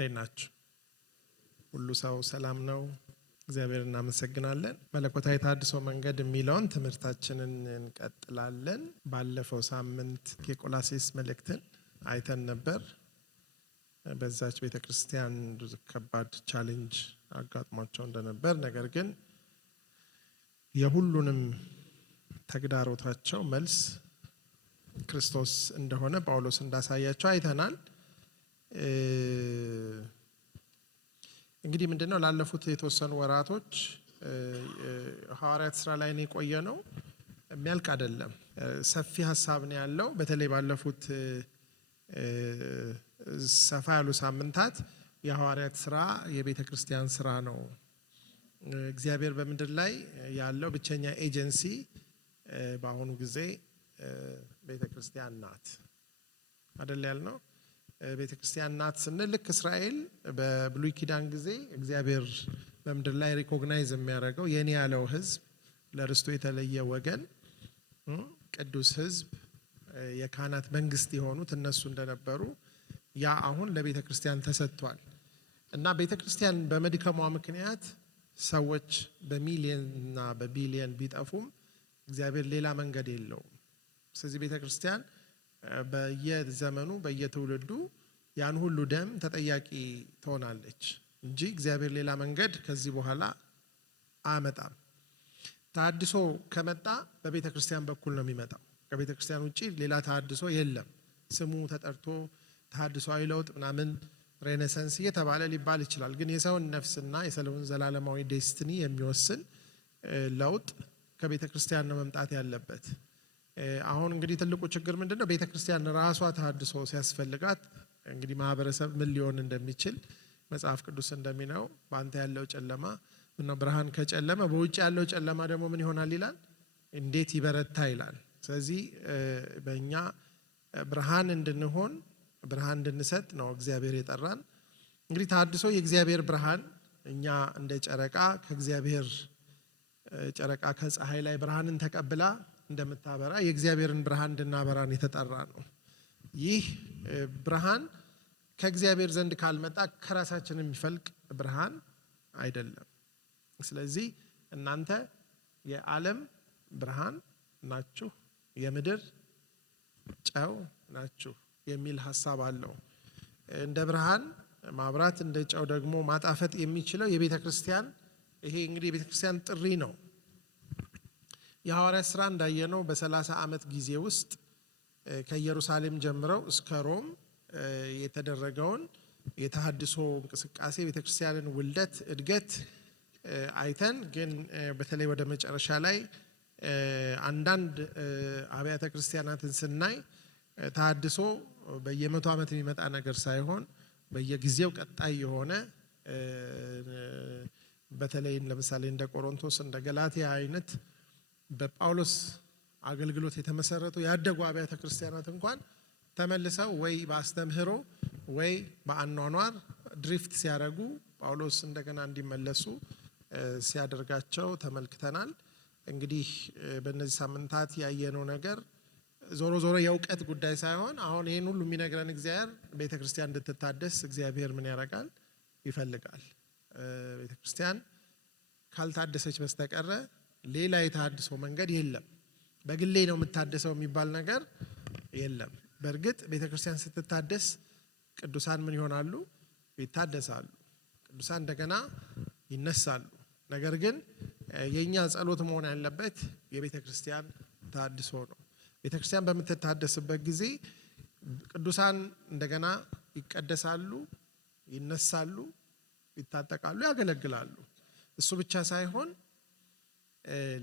እንዴት ናችሁ? ሁሉ ሰው ሰላም ነው? እግዚአብሔር እናመሰግናለን። መለኮታዊ ተሐድሶ መንገድ የሚለውን ትምህርታችንን እንቀጥላለን። ባለፈው ሳምንት የቆላስይስ መልእክትን አይተን ነበር። በዛች ቤተክርስቲያን ከባድ ቻሌንጅ አጋጥሟቸው እንደነበር፣ ነገር ግን የሁሉንም ተግዳሮታቸው መልስ ክርስቶስ እንደሆነ ጳውሎስ እንዳሳያቸው አይተናል። እንግዲህ ምንድነው ላለፉት የተወሰኑ ወራቶች ሐዋርያት ሥራ ላይ ነው የቆየ ነው። የሚያልቅ አይደለም። ሰፊ ሐሳብ ነው ያለው። በተለይ ባለፉት ሰፋ ያሉ ሳምንታት የሐዋርያት ሥራ የቤተ ክርስቲያን ስራ ነው። እግዚአብሔር በምድር ላይ ያለው ብቸኛ ኤጀንሲ በአሁኑ ጊዜ ቤተ ክርስቲያን ናት አይደል ያልነው። ቤተ ክርስቲያን ናት ስንል ልክ እስራኤል በብሉይ ኪዳን ጊዜ እግዚአብሔር በምድር ላይ ሪኮግናይዝ የሚያደርገው የኔ ያለው ሕዝብ ለርስቱ የተለየ ወገን ቅዱስ ሕዝብ የካህናት መንግስት የሆኑት እነሱ እንደነበሩ ያ አሁን ለቤተ ክርስቲያን ተሰጥቷል። እና ቤተ ክርስቲያን በመድከሟ ምክንያት ሰዎች በሚሊዮንና በቢሊዮን ቢጠፉም እግዚአብሔር ሌላ መንገድ የለውም። ስለዚህ ቤተ ክርስቲያን በየዘመኑ በየትውልዱ ያን ሁሉ ደም ተጠያቂ ትሆናለች እንጂ እግዚአብሔር ሌላ መንገድ ከዚህ በኋላ አያመጣም። ተሐድሶ ከመጣ በቤተ ክርስቲያን በኩል ነው የሚመጣው። ከቤተ ክርስቲያን ውጪ ሌላ ተሐድሶ የለም። ስሙ ተጠርቶ ተሐድሶአዊ ለውጥ ምናምን ሬኔሳንስ እየተባለ ሊባል ይችላል። ግን የሰውን ነፍስና የሰውን ዘላለማዊ ዴስቲኒ የሚወስን ለውጥ ከቤተ ክርስቲያን ነው መምጣት ያለበት። አሁን እንግዲህ ትልቁ ችግር ምንድነው? ቤተ ክርስቲያን ራሷ ተሐድሶ ሲያስፈልጋት እንግዲህ ማህበረሰብ ምን ሊሆን እንደሚችል መጽሐፍ ቅዱስ እንደሚነው በአንተ ያለው ጨለማ ምነው ብርሃን ከጨለመ በውጭ ያለው ጨለማ ደግሞ ምን ይሆናል ይላል? እንዴት ይበረታ ይላል። ስለዚህ በእኛ ብርሃን እንድንሆን ብርሃን እንድንሰጥ ነው እግዚአብሔር የጠራን። እንግዲህ ተሐድሶ የእግዚአብሔር ብርሃን እኛ እንደ ጨረቃ ከእግዚአብሔር ጨረቃ ከፀሐይ ላይ ብርሃንን ተቀብላ እንደምታበራ የእግዚአብሔርን ብርሃን እንድናበራን የተጠራ ነው። ይህ ብርሃን ከእግዚአብሔር ዘንድ ካልመጣ ከራሳችን የሚፈልቅ ብርሃን አይደለም። ስለዚህ እናንተ የዓለም ብርሃን ናችሁ፣ የምድር ጨው ናችሁ የሚል ሐሳብ አለው። እንደ ብርሃን ማብራት እንደ ጨው ደግሞ ማጣፈጥ የሚችለው የቤተ ክርስቲያን ይሄ እንግዲህ የቤተ ክርስቲያን ጥሪ ነው። የሐዋርያት ሥራ እንዳየነው በ30 ዓመት ጊዜ ውስጥ ከኢየሩሳሌም ጀምረው እስከ ሮም የተደረገውን የተሐድሶ እንቅስቃሴ ቤተ ክርስቲያንን ውልደት እድገት አይተን፣ ግን በተለይ ወደ መጨረሻ ላይ አንዳንድ አብያተ ክርስቲያናትን ስናይ ተሐድሶ በየመቶ ዓመት የሚመጣ ነገር ሳይሆን በየጊዜው ቀጣይ የሆነ በተለይ ለምሳሌ እንደ ቆሮንቶስ እንደ ገላትያ አይነት በጳውሎስ አገልግሎት የተመሰረቱ ያደጉ አብያተ ክርስቲያናት እንኳን ተመልሰው ወይ በአስተምህሮ ወይ በአኗኗር ድሪፍት ሲያደርጉ ጳውሎስ እንደገና እንዲመለሱ ሲያደርጋቸው ተመልክተናል። እንግዲህ በእነዚህ ሳምንታት ያየነው ነገር ዞሮ ዞሮ የእውቀት ጉዳይ ሳይሆን አሁን ይህን ሁሉ የሚነግረን እግዚአብሔር ቤተ ክርስቲያን እንድትታደስ እግዚአብሔር ምን ያደርጋል? ይፈልጋል። ቤተ ክርስቲያን ካልታደሰች በስተቀረ ሌላ የተሐድሶ መንገድ የለም። በግሌ ነው የምታደሰው የሚባል ነገር የለም። በእርግጥ ቤተ ክርስቲያን ስትታደስ ቅዱሳን ምን ይሆናሉ? ይታደሳሉ። ቅዱሳን እንደገና ይነሳሉ። ነገር ግን የኛ ጸሎት መሆን ያለበት የቤተ ክርስቲያን ተሐድሶ ነው። ቤተ ክርስቲያን በምትታደስበት ጊዜ ቅዱሳን እንደገና ይቀደሳሉ፣ ይነሳሉ፣ ይታጠቃሉ፣ ያገለግላሉ። እሱ ብቻ ሳይሆን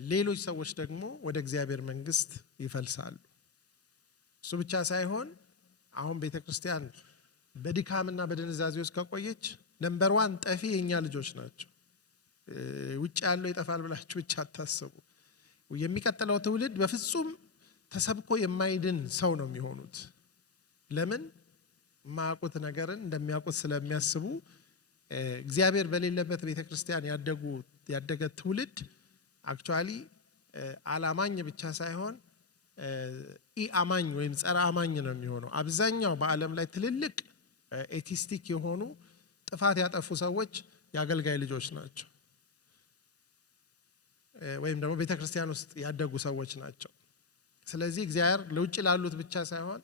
ሌሎች ሰዎች ደግሞ ወደ እግዚአብሔር መንግስት ይፈልሳሉ። እሱ ብቻ ሳይሆን አሁን ቤተ ክርስቲያን በድካምና በድንዛዜ ውስጥ ከቆየች ነምበር 1 ጠፊ የኛ ልጆች ናቸው። ውጭ ያለው ይጠፋል ብላችሁ ብቻ አታስቡ። የሚቀጥለው ትውልድ በፍጹም ተሰብኮ የማይድን ሰው ነው የሚሆኑት። ለምን? ማያውቁት ነገርን እንደሚያውቁት ስለሚያስቡ። እግዚአብሔር በሌለበት ቤተ ክርስቲያን ያደገ ትውልድ አክቹአሊ አላማኝ ብቻ ሳይሆን ኢአማኝ ወይም ጸረ አማኝ ነው የሚሆነው። አብዛኛው በዓለም ላይ ትልልቅ ኤቲስቲክ የሆኑ ጥፋት ያጠፉ ሰዎች የአገልጋይ ልጆች ናቸው፣ ወይም ደግሞ ቤተክርስቲያን ውስጥ ያደጉ ሰዎች ናቸው። ስለዚህ እግዚአብሔር ለውጭ ላሉት ብቻ ሳይሆን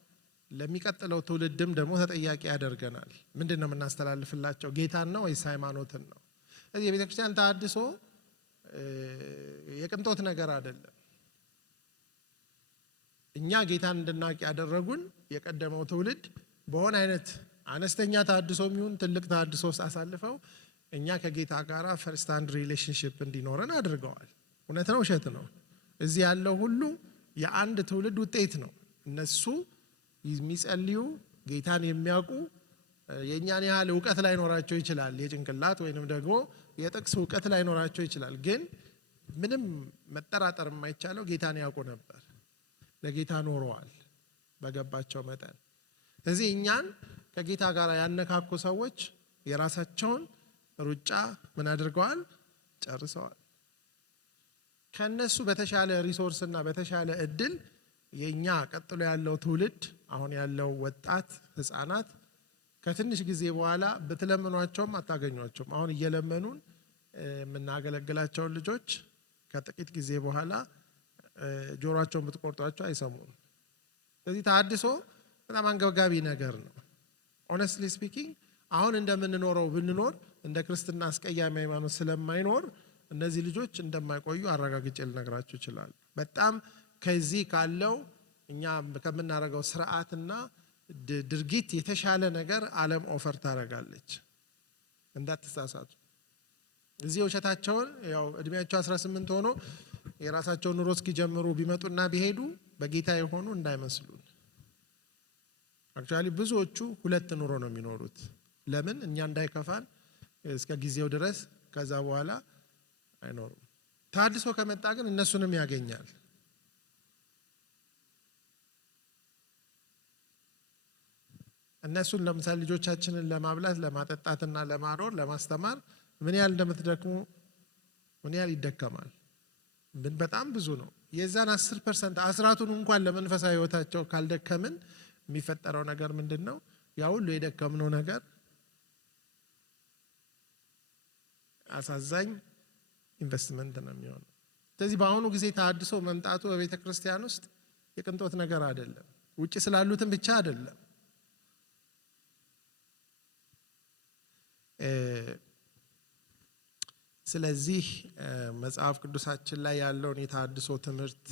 ለሚቀጥለው ትውልድም ደግሞ ተጠያቂ ያደርገናል። ምንድነው የምናስተላልፍላቸው? ጌታን ነው ወይስ ሃይማኖትን ነው? ስለዚህ የቤተክርስቲያን ተሐድሶ የቅንጦት ነገር አይደለም። እኛ ጌታን እንድናውቅ ያደረጉን የቀደመው ትውልድ በሆነ አይነት አነስተኛ ተሐድሶም ይሁን ትልቅ ተሐድሶ ውስጥ አሳልፈው እኛ ከጌታ ጋር ፈርስት ሃንድ ሪሌሽንሺፕ እንዲኖረን አድርገዋል። እውነት ነው ውሸት ነው? እዚህ ያለው ሁሉ የአንድ ትውልድ ውጤት ነው። እነሱ የሚጸልዩ ጌታን የሚያውቁ የእኛን ያህል እውቀት ላይኖራቸው ይችላል፣ የጭንቅላት ወይንም ደግሞ የጥቅስ እውቀት ላይኖራቸው ይችላል። ግን ምንም መጠራጠር የማይቻለው ጌታን ያውቁ ነበር፣ ለጌታ ኖረዋል በገባቸው መጠን። ስለዚህ እኛን ከጌታ ጋር ያነካኩ ሰዎች የራሳቸውን ሩጫ ምን አድርገዋል? ጨርሰዋል። ከነሱ በተሻለ ሪሶርስ እና በተሻለ እድል የኛ ቀጥሎ ያለው ትውልድ አሁን ያለው ወጣት ህፃናት ከትንሽ ጊዜ በኋላ በተለመኗቸውም አታገኟቸውም። አሁን እየለመኑን የምናገለግላቸውን ልጆች ከጥቂት ጊዜ በኋላ ጆሮአቸውን ብትቆርጧቸው አይሰሙም። ስለዚህ ተሐድሶ በጣም አንገብጋቢ ነገር ነው። ሆነስትሊ ስፒኪንግ አሁን እንደምንኖረው ብንኖር እንደ ክርስትና አስቀያሚ ሃይማኖት ስለማይኖር እነዚህ ልጆች እንደማይቆዩ አረጋግጬ ልነግራችሁ ይችላል። በጣም ከዚህ ካለው እኛ ከምናረጋው ስርዓትና ድርጊት የተሻለ ነገር ዓለም ኦፈር ታረጋለች። እንዳትሳሳቱ። እዚህ ውሸታቸውን ያው እድሜያቸው 18 ሆኖ የራሳቸውን ኑሮ እስኪጀምሩ ቢመጡና ቢሄዱ በጌታ የሆኑ እንዳይመስሉን። አክቹአሊ ብዙዎቹ ሁለት ኑሮ ነው የሚኖሩት። ለምን? እኛ እንዳይከፋን እስከ ጊዜው ድረስ፣ ከዛ በኋላ አይኖሩም። ተሐድሶ ከመጣ ግን እነሱንም ያገኛል። እነሱን ለምሳሌ ልጆቻችንን ለማብላት ለማጠጣትና ለማኖር ለማስተማር ምን ያህል እንደምትደክሙ ምን ያህል ይደከማል? በጣም ብዙ ነው። የዛን 10% አስራቱን እንኳን ለመንፈሳዊ ህይወታቸው ካልደከምን የሚፈጠረው ነገር ምንድነው? ያ ሁሉ የደከምነው ነገር አሳዛኝ ኢንቨስትመንት ነው የሚሆነው። ስለዚህ በአሁኑ ጊዜ ተሐድሶ መምጣቱ በቤተ ክርስቲያን ውስጥ የቅንጦት ነገር አይደለም። ውጪ ስላሉትም ብቻ አይደለም። ስለዚህ መጽሐፍ ቅዱሳችን ላይ ያለውን የተሐድሶ ትምህርት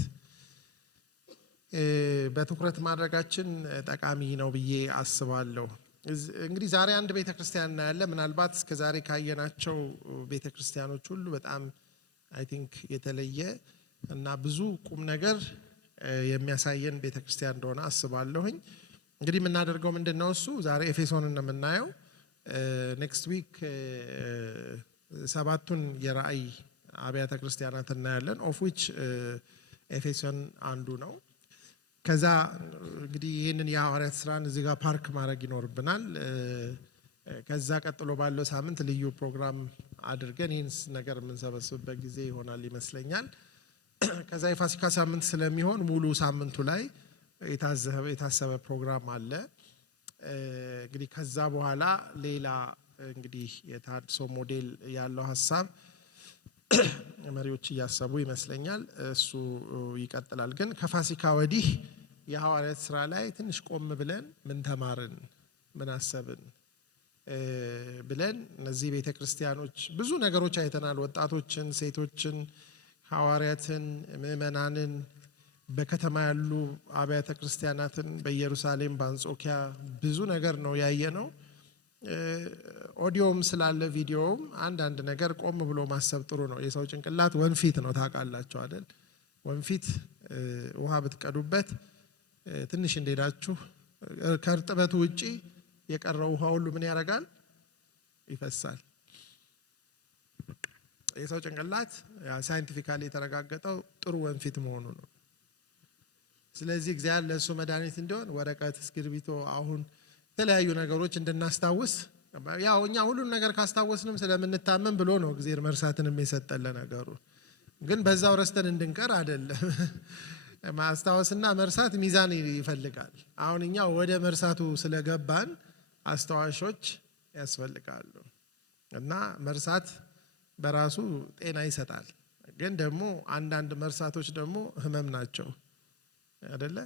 በትኩረት ማድረጋችን ጠቃሚ ነው ብዬ አስባለሁ። እንግዲህ ዛሬ አንድ ቤተክርስቲያን እናያለን። ምናልባት እስከ ዛሬ ካየናቸው ቤተክርስቲያኖች ሁሉ በጣም አይ ቲንክ የተለየ እና ብዙ ቁም ነገር የሚያሳየን ቤተክርስቲያን እንደሆነ አስባለሁኝ። እንግዲህ የምናደርገው ምንድነው? እሱ ዛሬ ኤፌሶንን ነው የምናየው። ኔክስት ዊክ ሰባቱን የራእይ አብያተ ክርስቲያናት እናያለን። ኦፍ ዊች ኤፌሶን አንዱ ነው። ከዛ እንግዲህ ይህንን የሐዋርያት ስራን እዚህ ጋር ፓርክ ማድረግ ይኖርብናል። ከዛ ቀጥሎ ባለው ሳምንት ልዩ ፕሮግራም አድርገን ይህን ነገር የምንሰበስብበት ጊዜ ይሆናል ይመስለኛል። ከዛ የፋሲካ ሳምንት ስለሚሆን ሙሉ ሳምንቱ ላይ የታሰበ ፕሮግራም አለ። እንግዲህ ከዛ በኋላ ሌላ እንግዲህ የተሐድሶ ሞዴል ያለው ሀሳብ መሪዎች እያሰቡ ይመስለኛል። እሱ ይቀጥላል። ግን ከፋሲካ ወዲህ የሐዋርያት ስራ ላይ ትንሽ ቆም ብለን ምን ተማርን፣ ምን አሰብን ብለን እነዚህ ቤተክርስቲያኖች ብዙ ነገሮች አይተናል። ወጣቶችን፣ ሴቶችን፣ ሐዋርያትን፣ ምእመናንን፣ በከተማ ያሉ አብያተ ክርስቲያናትን በኢየሩሳሌም በአንጾኪያ ብዙ ነገር ነው ያየነው። ኦዲዮም ስላለ ቪዲዮም አንዳንድ ነገር ቆም ብሎ ማሰብ ጥሩ ነው። የሰው ጭንቅላት ወንፊት ነው ታውቃላችሁ አይደል? ወንፊት ውሃ ብትቀዱበት ትንሽ እንደሄዳችሁ ከእርጥበቱ ውጪ የቀረው ውሃ ሁሉ ምን ያደርጋል? ይፈሳል። የሰው ጭንቅላት ሳይንቲፊካሊ የተረጋገጠው ጥሩ ወንፊት መሆኑ ነው። ስለዚህ እግዚአብሔር ለእሱ መድኃኒት እንዲሆን ወረቀት፣ እስክርቢቶ አሁን የተለያዩ ነገሮች እንድናስታውስ ያው እኛ ሁሉን ነገር ካስታወስንም ስለምንታመን ብሎ ነው እግዚአብሔር መርሳትንም የሰጠን ለነገሩ። ግን በዛው ረስተን እንድንቀር አይደለም። ማስታወስና መርሳት ሚዛን ይፈልጋል። አሁን እኛ ወደ መርሳቱ ስለገባን አስተዋሾች ያስፈልጋሉ። እና መርሳት በራሱ ጤና ይሰጣል። ግን ደግሞ አንዳንድ መርሳቶች ደግሞ ህመም ናቸው አይደለ?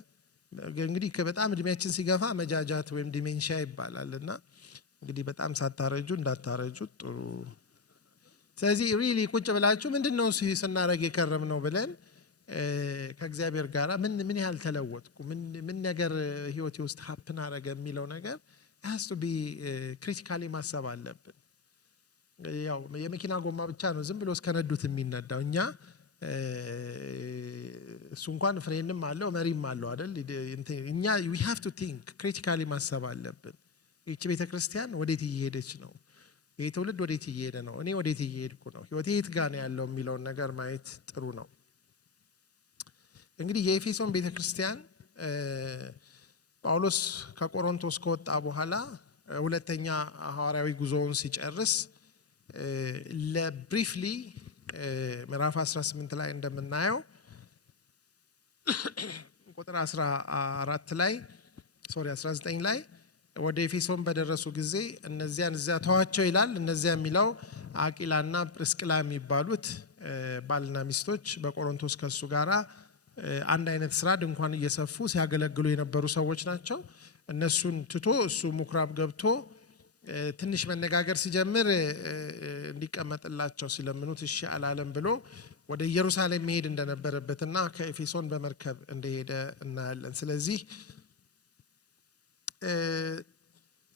እንግዲህ በጣም እድሜያችን ሲገፋ መጃጃት ወይም ዲሜንሺያ ይባላል። እና እንግዲህ በጣም ሳታረጁ እንዳታረጁ ጥሩ። ስለዚህ ሪሊ ቁጭ ብላችሁ ምንድነው ስናረግ የከረምነው ብለን ከእግዚአብሔር ጋር ምን ያህል ተለወጥኩ፣ ምን ነገር ህይወቴ ውስጥ ሀፕን አረገ የሚለው ነገር has to be ክሪቲካሊ ማሰብ አለብን። ያው የመኪና ጎማ ብቻ ነው ዝም ብሎ እስከነዱት የሚነዳው። እኛ እሱ እንኳን ፍሬንም አለው መሪም አለው አይደል? እኛ we have to think ክሪቲካሊ ማሰብ አለብን። ይህች ቤተክርስቲያን ወዴት እየሄደች ነው? ይህ ትውልድ ወዴት እየሄደ ነው? እኔ ወዴት እየሄድኩ ነው? ህይወቴ የት ጋር ነው ያለው የሚለውን ነገር ማየት ጥሩ ነው። እንግዲህ የኤፌሶን ቤተክርስቲያን ጳውሎስ ከቆሮንቶስ ከወጣ በኋላ ሁለተኛ ሐዋርያዊ ጉዞውን ሲጨርስ ለብሪፍሊ ምዕራፍ 18 ላይ እንደምናየው ቁጥር 19 ላይ ወደ ኤፌሶን በደረሱ ጊዜ እነዚያን እዚያ ተዋቸው ይላል። እነዚያ የሚለው አቂላና ጵርስቅላ የሚባሉት ባልና ሚስቶች በቆሮንቶስ ከሱ ጋራ አንድ አይነት ስራ ድንኳን እየሰፉ ሲያገለግሉ የነበሩ ሰዎች ናቸው። እነሱን ትቶ እሱ ምኩራብ ገብቶ ትንሽ መነጋገር ሲጀምር እንዲቀመጥላቸው ሲለምኑት እሺ አላለም ብሎ ወደ ኢየሩሳሌም መሄድ እንደነበረበትና ከኤፌሶን በመርከብ እንደሄደ እናያለን። ስለዚህ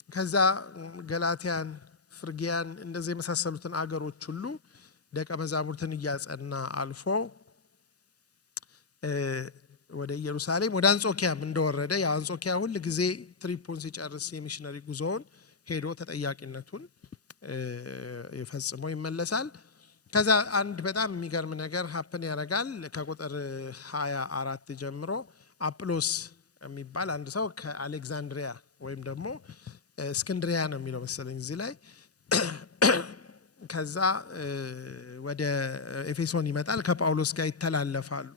ከዛ ገላትያን፣ ፍርጊያን እንደዚህ የመሳሰሉትን አገሮች ሁሉ ደቀ መዛሙርትን እያጸና አልፎ ወደ ኢየሩሳሌም ወደ አንጾኪያም እንደወረደ የአንጾኪያ ሁሉ ጊዜ ትሪፑን ሲጨርስ የሚሽነሪ ጉዞውን ሄዶ ተጠያቂነቱን ይፈጽሞ ይመለሳል። ከዛ አንድ በጣም የሚገርም ነገር ሀፕን ያደርጋል። ከቁጥር 24 ጀምሮ አጵሎስ የሚባል አንድ ሰው ከአሌክዛንድሪያ ወይም ደግሞ እስክንድሪያ ነው የሚለው መሰለኝ እዚህ ላይ ከዛ ወደ ኤፌሶን ይመጣል። ከጳውሎስ ጋር ይተላለፋሉ።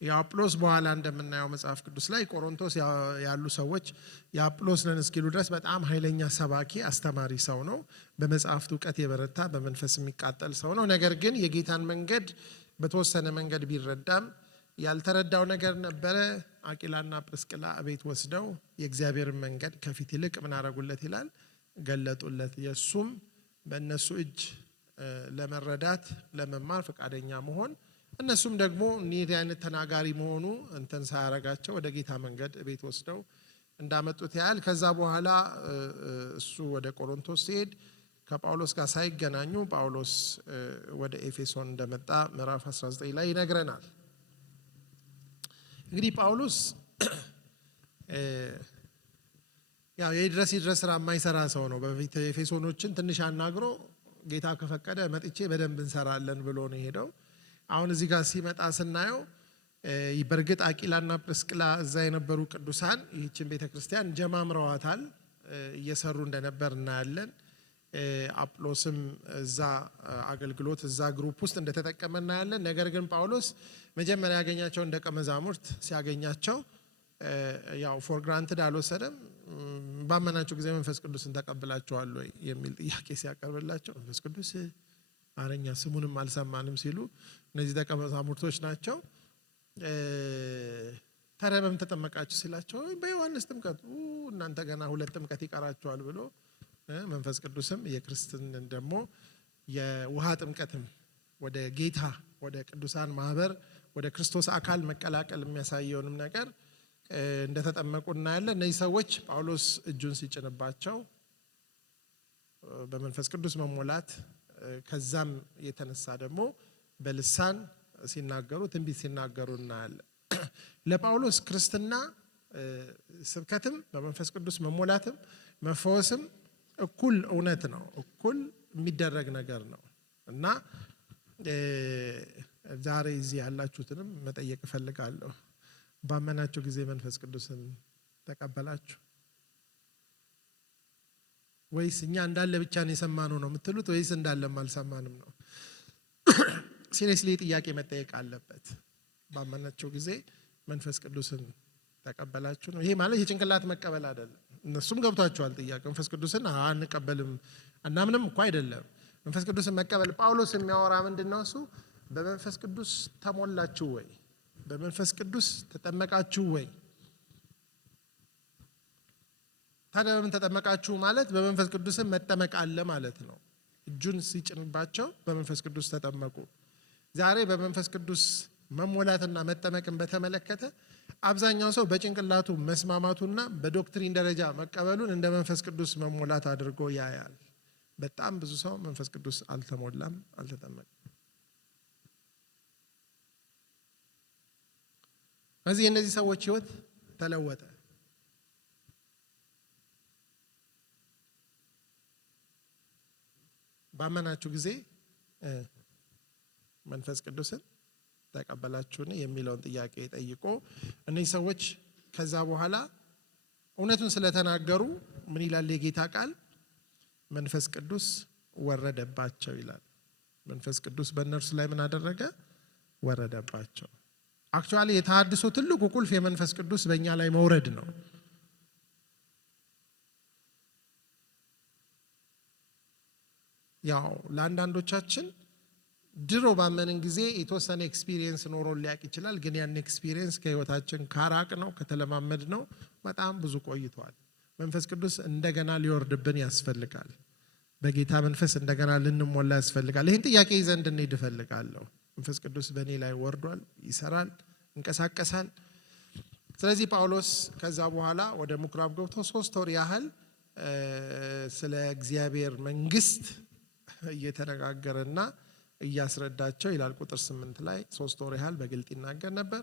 የአጵሎስ በኋላ እንደምናየው መጽሐፍ ቅዱስ ላይ ቆሮንቶስ ያሉ ሰዎች የአጵሎስ ነን እስኪሉ ድረስ በጣም ኃይለኛ ሰባኪ አስተማሪ ሰው ነው። በመጽሐፍት እውቀት የበረታ በመንፈስ የሚቃጠል ሰው ነው። ነገር ግን የጌታን መንገድ በተወሰነ መንገድ ቢረዳም ያልተረዳው ነገር ነበረ። አቂላና ጵርስቅላ እቤት ወስደው የእግዚአብሔርን መንገድ ከፊት ይልቅ ምን አረጉለት ይላል? ገለጡለት። የሱም በእነሱ እጅ ለመረዳት ለመማር ፈቃደኛ መሆን እነሱም ደግሞ እንዲህ አይነት ተናጋሪ መሆኑ እንተን ሳያረጋቸው ወደ ጌታ መንገድ ቤት ወስደው እንዳመጡት ያህል ከዛ በኋላ እሱ ወደ ቆሮንቶስ ሲሄድ ከጳውሎስ ጋር ሳይገናኙ ጳውሎስ ወደ ኤፌሶን እንደመጣ ምዕራፍ 19 ላይ ይነግረናል። እንግዲህ ጳውሎስ ያው የድረስ ስራ የማይሰራ ሰው ነው። በፊት ኤፌሶኖችን ትንሽ አናግሮ ጌታ ከፈቀደ መጥቼ በደንብ እንሰራለን ብሎ ነው ሄደው። አሁን እዚህ ጋር ሲመጣ ስናየው በርግጥ አቂላና ጵርስቅላ እዛ የነበሩ ቅዱሳን ይህችን ቤተክርስቲያን ጀማምረዋታል፣ እየሰሩ እንደነበር እናያለን። አጵሎስም እዛ አገልግሎት እዛ ግሩፕ ውስጥ እንደተጠቀመ እናያለን። ነገር ግን ጳውሎስ መጀመሪያ ያገኛቸውን ደቀ መዛሙርት ሲያገኛቸው ያው ፎር ግራንትድ አልወሰደም። ባመናቸው ጊዜ መንፈስ ቅዱስን ተቀብላችኋል ወይ የሚል ጥያቄ ሲያቀርብላቸው መንፈስ ቅዱስ አረኛ ስሙንም አልሰማንም ሲሉ እነዚህ ደቀ መዛሙርቶች ናቸው። ታዲያ በምን ተጠመቃችሁ ሲላቸው በዮሐንስ ጥምቀት። እናንተ ገና 2 ጥምቀት ይቀራችኋል ብሎ መንፈስ ቅዱስም የክርስቲያንን ደግሞ የውሃ ጥምቀትም ወደ ጌታ ወደ ቅዱሳን ማህበር ወደ ክርስቶስ አካል መቀላቀል የሚያሳየውንም ነገር እንደተጠመቁ እናያለን። እነዚህ ሰዎች ጳውሎስ እጁን ሲጭንባቸው በመንፈስ ቅዱስ መሞላት ከዛም የተነሳ ደግሞ በልሳን ሲናገሩ ትንቢት ሲናገሩ እናያለን። ለጳውሎስ ክርስትና ስብከትም በመንፈስ ቅዱስ መሞላትም መፈወስም እኩል እውነት ነው፣ እኩል የሚደረግ ነገር ነው እና ዛሬ እዚህ ያላችሁትንም መጠየቅ እፈልጋለሁ። ባመናችሁ ጊዜ መንፈስ ቅዱስን ተቀበላችሁ ወይስ እኛ እንዳለ ብቻ ነው የሰማነው ነው የምትሉት ወይስ እንዳለም አልሰማንም ነው? ሲሪየስሊ ጥያቄ መጠየቅ አለበት። ባመናችሁ ጊዜ መንፈስ ቅዱስን ተቀበላችሁ ነው። ይሄ ማለት የጭንቅላት መቀበል አይደለም። እነሱም ገብቷቸዋል ጥያቄ። መንፈስ ቅዱስን አንቀበልም እናምንም እኮ አይደለም። መንፈስ ቅዱስን መቀበል ጳውሎስ የሚያወራ ምንድነው? እሱ በመንፈስ ቅዱስ ተሞላችሁ ወይ? በመንፈስ ቅዱስ ተጠመቃችሁ ወይ? ታዲያ በምን ተጠመቃችሁ ማለት በመንፈስ ቅዱስን መጠመቅ አለ ማለት ነው። እጁን ሲጭንባቸው በመንፈስ ቅዱስ ተጠመቁ። ዛሬ በመንፈስ ቅዱስ መሞላትና መጠመቅን በተመለከተ አብዛኛው ሰው በጭንቅላቱ መስማማቱና በዶክትሪን ደረጃ መቀበሉን እንደ መንፈስ ቅዱስ መሞላት አድርጎ ያያል። በጣም ብዙ ሰው መንፈስ ቅዱስ አልተሞላም፣ አልተጠመቀም። ስለዚህ የእነዚህ ሰዎች ህይወት ተለወጠ። ባመናችሁ ጊዜ መንፈስ ቅዱስን ተቀበላችሁን የሚለውን ጥያቄ ጠይቆ እነዚህ ሰዎች ከዛ በኋላ እውነቱን ስለተናገሩ ምን ይላል የጌታ ቃል? መንፈስ ቅዱስ ወረደባቸው ይላል። መንፈስ ቅዱስ በእነርሱ ላይ ምን አደረገ? ወረደባቸው። አክቹአሊ የተሐድሶ ትልቁ ቁልፍ የመንፈስ ቅዱስ በእኛ ላይ መውረድ ነው። ያው ለአንዳንዶቻችን ድሮ ባመንን ጊዜ የተወሰነ ኤክስፒሪየንስ ኖሮን ሊያቅ ይችላል። ግን ያን ኤክስፒሪየንስ ከህይወታችን ካራቅ ነው ከተለማመድ ነው በጣም ብዙ ቆይቷል። መንፈስ ቅዱስ እንደገና ሊወርድብን ያስፈልጋል። በጌታ መንፈስ እንደገና ልንሞላ ያስፈልጋል። ይህን ጥያቄ ይዘን እንድንሄድ እፈልጋለሁ። መንፈስ ቅዱስ በእኔ ላይ ወርዷል፣ ይሰራል፣ እንቀሳቀሳል። ስለዚህ ጳውሎስ ከዛ በኋላ ወደ ምኩራብ ገብቶ 3 ወር ያህል ስለ እግዚአብሔር መንግስት እየተነጋገረና እያስረዳቸው ይላል። ቁጥር 8 ላይ 3 ወር ያህል በግልጥ ይናገር ነበር።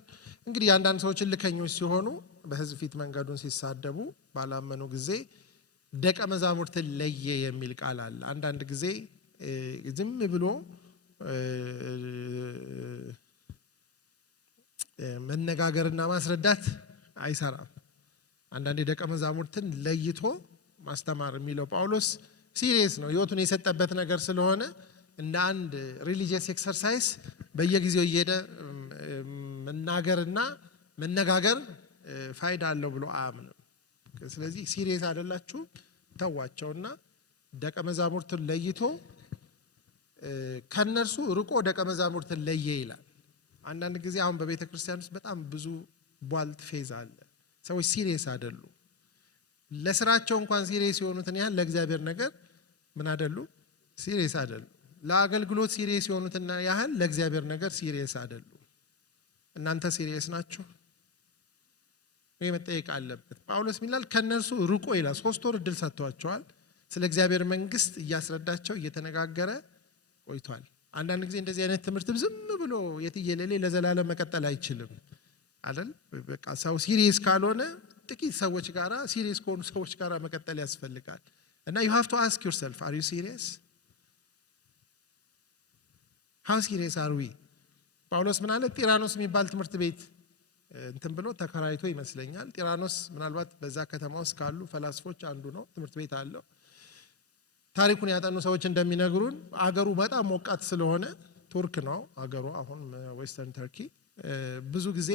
እንግዲህ አንዳንድ ሰዎች ልከኞች ሲሆኑ በህዝብ ፊት መንገዱን ሲሳደቡ ባላመኑ ጊዜ ደቀ መዛሙርትን ለየ የሚል ቃል አለ። አንዳንድ ጊዜ ዝም ብሎ መነጋገርና ማስረዳት አይሰራም። አንዳንድ ደቀ መዛሙርትን ለይቶ ማስተማር የሚለው ጳውሎስ ሲሪየስ ነው። ህይወቱን የሰጠበት ነገር ስለሆነ እንደ አንድ ሪሊጂየስ ኤክሰርሳይዝ በየጊዜው እየሄደ መናገርና መነጋገር ፋይዳ አለው ብሎ አያምንም። ስለዚህ ሲሪየስ አይደላችሁ ተዋቸውና ደቀ መዛሙርትን ለይቶ ከነርሱ ርቆ ደቀ መዛሙርትን ለየ ይላል። አንዳንድ ጊዜ አሁን በቤተ ክርስቲያን ውስጥ በጣም ብዙ ቧልት ፌዝ አለ። ሰዎች ሲሪየስ አይደሉ። ለስራቸው እንኳን ሲሪየስ የሆኑትን ያህል ለእግዚአብሔር ነገር ምን አይደሉ? ሲሪየስ አይደሉ። ለአገልግሎት ሲሪየስ የሆኑትን ያህል ለእግዚአብሔር ነገር ሲሪየስ አይደሉ። እናንተ ሲሪየስ ናችሁ? ይሄ መጠየቅ አለበት። ጳውሎስ ሚላል ከነርሱ ርቆ ይላል። 3 ወር እድል ሰጥቷቸዋል። ስለ እግዚአብሔር መንግስት እያስረዳቸው እየተነጋገረ ቆይቷል። አንዳንድ ጊዜ እንደዚህ አይነት ትምህርት ዝም ብሎ የትየለሌ ለዘላለም መቀጠል አይችልም አይደል? በቃ ሰው ሲሪየስ ካልሆነ ጥቂት ሰዎች ጋራ ሲሪየስ ከሆኑ ሰዎች ጋራ መቀጠል ያስፈልጋል። እና you have to ask yourself, are you serious? how serious are we? ጳውሎስ ምን አለ? ጢራኖስ የሚባል ትምህርት ቤት እንትን ብሎ ተከራይቶ ይመስለኛል። ጢራኖስ ምናልባት በዛ ከተማ ውስጥ ካሉ ፈላስፎች አንዱ ነው። ትምህርት ቤት አለው። ታሪኩን ያጠኑ ሰዎች እንደሚነግሩን አገሩ በጣም ሞቃት ስለሆነ ቱርክ ነው አገሩ፣ አሁን ዌስተርን ተርኪ። ብዙ ጊዜ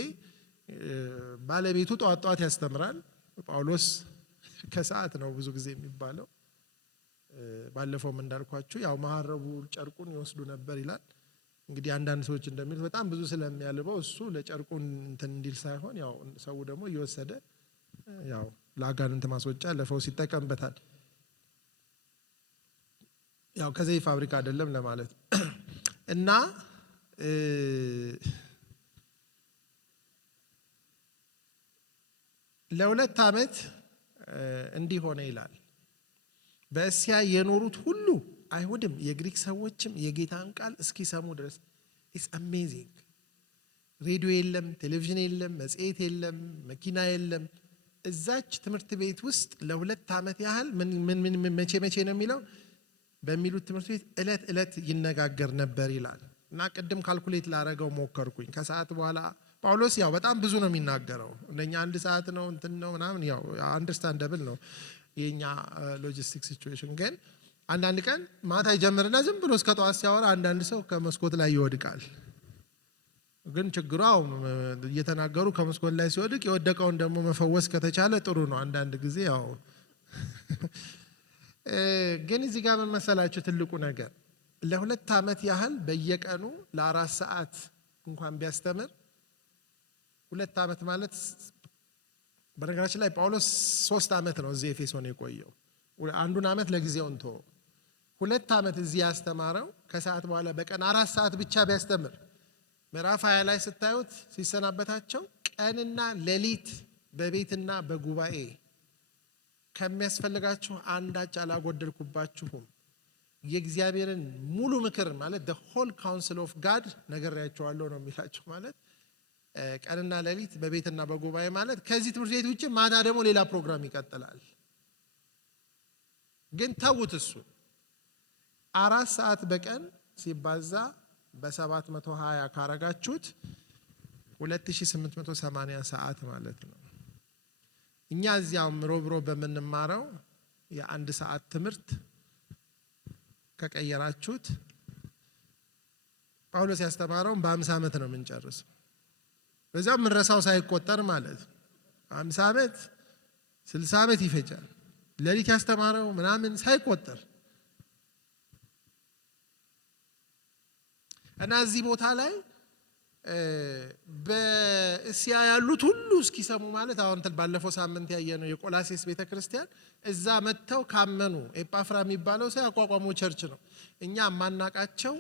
ባለቤቱ ጧት ጧት ያስተምራል። ጳውሎስ ከሰዓት ነው ብዙ ጊዜ የሚባለው። ባለፈውም እንዳልኳችሁ ያው መሐረቡ ጨርቁን ይወስዱ ነበር ይላል። እንግዲህ አንዳንድ ሰዎች እንደሚሉት በጣም ብዙ ስለሚያልበው እሱ ለጨርቁን እንትን እንዲል ሳይሆን ያው ሰው ደግሞ እየወሰደ ያው ለአጋንንት ማስወጫ ለፈውስ ይጠቀምበታል። ያው ከዘይት ፋብሪካ አይደለም ለማለት እና ለ2 ዓመት እንዲህ ሆነ ይላል። በእስያ የኖሩት ሁሉ አይሁድም የግሪክ ሰዎችም የጌታን ቃል እስኪሰሙ ድረስ ኢትስ አሜዚንግ። ሬዲዮ የለም፣ ቴሌቪዥን የለም፣ መጽሔት የለም፣ መኪና የለም። እዛች ትምህርት ቤት ውስጥ ለ2 ዓመት ያህል መቼ ነው የሚለው በሚሉት ትምህርት ቤት እለት እለት ይነጋገር ነበር ይላል። እና ቅድም ካልኩሌት ላረገው ሞከርኩኝ። ከሰዓት በኋላ ጳውሎስ ያው በጣም ብዙ ነው የሚናገረው። እንደኛ 1 ሰዓት ነው እንትን ነው ምናምን ያው አንደርስታንደብል ነው የኛ ሎጂስቲክ ሲቹዌሽን። ግን አንዳንድ ቀን ማታ ይጀምርና ዝም ብሎ እስከ ጠዋት ሲያወራ አንዳንድ ሰው ከመስኮት ላይ ይወድቃል። ግን ችግሩ እየተናገሩ ከመስኮት ላይ ሲወድቅ የወደቀውን ደግሞ መፈወስ ከተቻለ ጥሩ ነው። አንዳንድ ጊዜ ያው ግን እዚህ ጋር ምን መሰላችሁ ትልቁ ነገር ለ2 ዓመት ያህል በየቀኑ ለ4 ሰዓት እንኳን ቢያስተምር 2 ዓመት ማለት በነገራችን ላይ ጳውሎስ 3 ዓመት ነው እዚህ ኤፌሶን የቆየው። አንዱን ዓመት ለጊዜው እንቶ 2 ዓመት እዚህ ያስተማረው ከሰዓት በኋላ በቀን 4 ሰዓት ብቻ ቢያስተምር ምዕራፍ 20 ላይ ስታዩት ሲሰናበታቸው ቀንና ሌሊት በቤትና በጉባኤ ከሚያስፈልጋችሁ አንዳች አላጎደልኩባችሁም የእግዚአብሔርን ሙሉ ምክር ማለት the whole counsel of God ነገራቸዋለሁ ነው የሚላችሁ። ማለት ቀንና ሌሊት በቤትና በጉባኤ ማለት ከዚህ ትምህርት ቤት ውጪ ማታ ደግሞ ሌላ ፕሮግራም ይቀጥላል። ግን ተውት እሱ 4 ሰዓት በቀን ሲባዛ በ720 ካረጋችሁት 2880 ሰዓት ማለት ነው። እኛ እዚያው ሮብ በመንማረው የ1 ሰዓት ትምህርት ከቀየራችሁት ጳውሎስ ያስተማረው በ50 ዓመት ነው የምንጨርሰው። በዛው ምንረሳው ሳይቆጠር ማለት 50 ዓመት 60 ዓመት ይፈጃል። ሌሊት ያስተማረው ምናምን ሳይቆጠር እና እዚህ ቦታ ላይ በእስያ ያሉት ሁሉ እስኪሰሙ ማለት አሁን ባለፈው ሳምንት ያየነው የቆላሴስ ቤተክርስቲያን እዛ መተው ካመኑ ኤጳፍራ የሚባለው ሰው ያቋቋመው ቸርች ነው። እኛ ማናቃቸው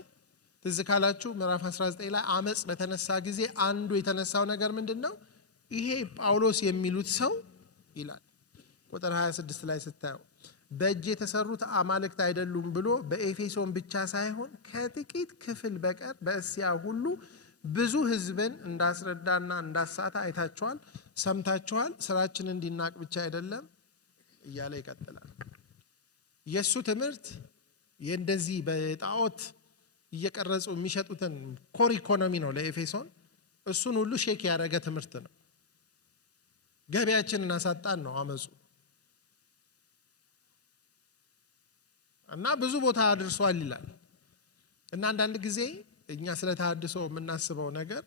ትዝ ካላችሁ ምዕራፍ 19 ላይ አመጽ በተነሳ ጊዜ አንዱ የተነሳው ነገር ምንድነው? ይሄ ጳውሎስ የሚሉት ሰው ይላል ቁጥር 26 ላይ ስታዩ በእጅ የተሰሩት አማልክት አይደሉም ብሎ በኤፌሶን ብቻ ሳይሆን ከጥቂት ክፍል በቀር በእስያ ሁሉ ብዙ ሕዝብን እንዳስረዳና እንዳሳታ አይታችኋል፣ ሰምታችኋል። ስራችን እንዲናቅ ብቻ አይደለም እያለ ይቀጥላል። የሱ ትምህርት የእንደዚህ በጣዖት እየቀረጹ የሚሸጡትን ኮር ኢኮኖሚ ነው ለኤፌሶን። እሱን ሁሉ ሼክ ያደረገ ትምህርት ነው። ገበያችንን አሳጣን ነው አመጹ እና ብዙ ቦታ አድርሷል ይላል። እና አንዳንድ ጊዜ እኛ ስለ ተሐድሶ የምናስበው ነገር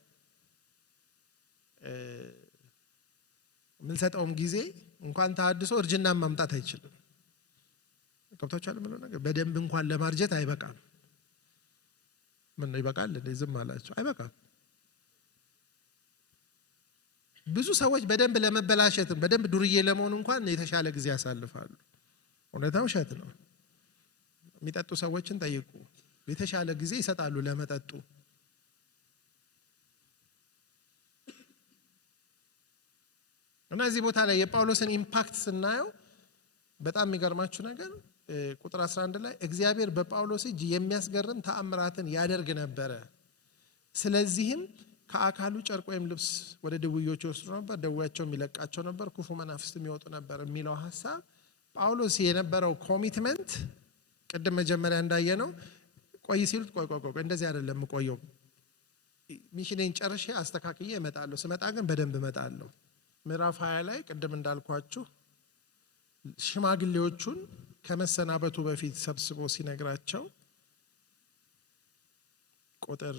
የምንሰጠውም ጊዜ እንኳን ተሐድሶ እርጅና ማምጣት አይችልም። ከብታችኋል ምለው ነገር በደንብ እንኳን ለማርጀት አይበቃም። ምን ነው ይበቃል? ዝም አላችሁ? አይበቃም። ብዙ ሰዎች በደንብ ለመበላሸት በደንብ ዱርዬ ለመሆን እንኳን የተሻለ ጊዜ ያሳልፋሉ። እውነታው ውሸት ነው። የሚጠጡ ሰዎችን ጠይቁ፣ የተሻለ ጊዜ ይሰጣሉ ለመጠጡ። እና እዚህ ቦታ ላይ የጳውሎስን ኢምፓክት ስናየው በጣም የሚገርማችሁ ነገር ቁጥር 11 ላይ እግዚአብሔር በጳውሎስ እጅ የሚያስገርም ተአምራትን ያደርግ ነበረ። ስለዚህም ከአካሉ ጨርቅ ወይም ልብስ ወደ ድውዮች ይወስዱ ነበር፣ ደዌያቸውም ይለቃቸው ነበር፣ ክፉ መናፍስት የሚወጡ ነበር የሚለው ሐሳብ ጳውሎስ የነበረው ኮሚትመንት ቅድም መጀመሪያ እንዳየነው ቆይ ሲሉት ቆይ እንደዚህ አይደለም ቆየው ሚሽኔን ጨርሼ አስተካክዬ እመጣለሁ፣ ስመጣ ግን በደንብ እመጣለሁ። ምዕራፍ 20 ላይ ቅድም እንዳልኳችሁ ሽማግሌዎቹን ከመሰናበቱ በፊት ሰብስቦ ሲነግራቸው ቁጥር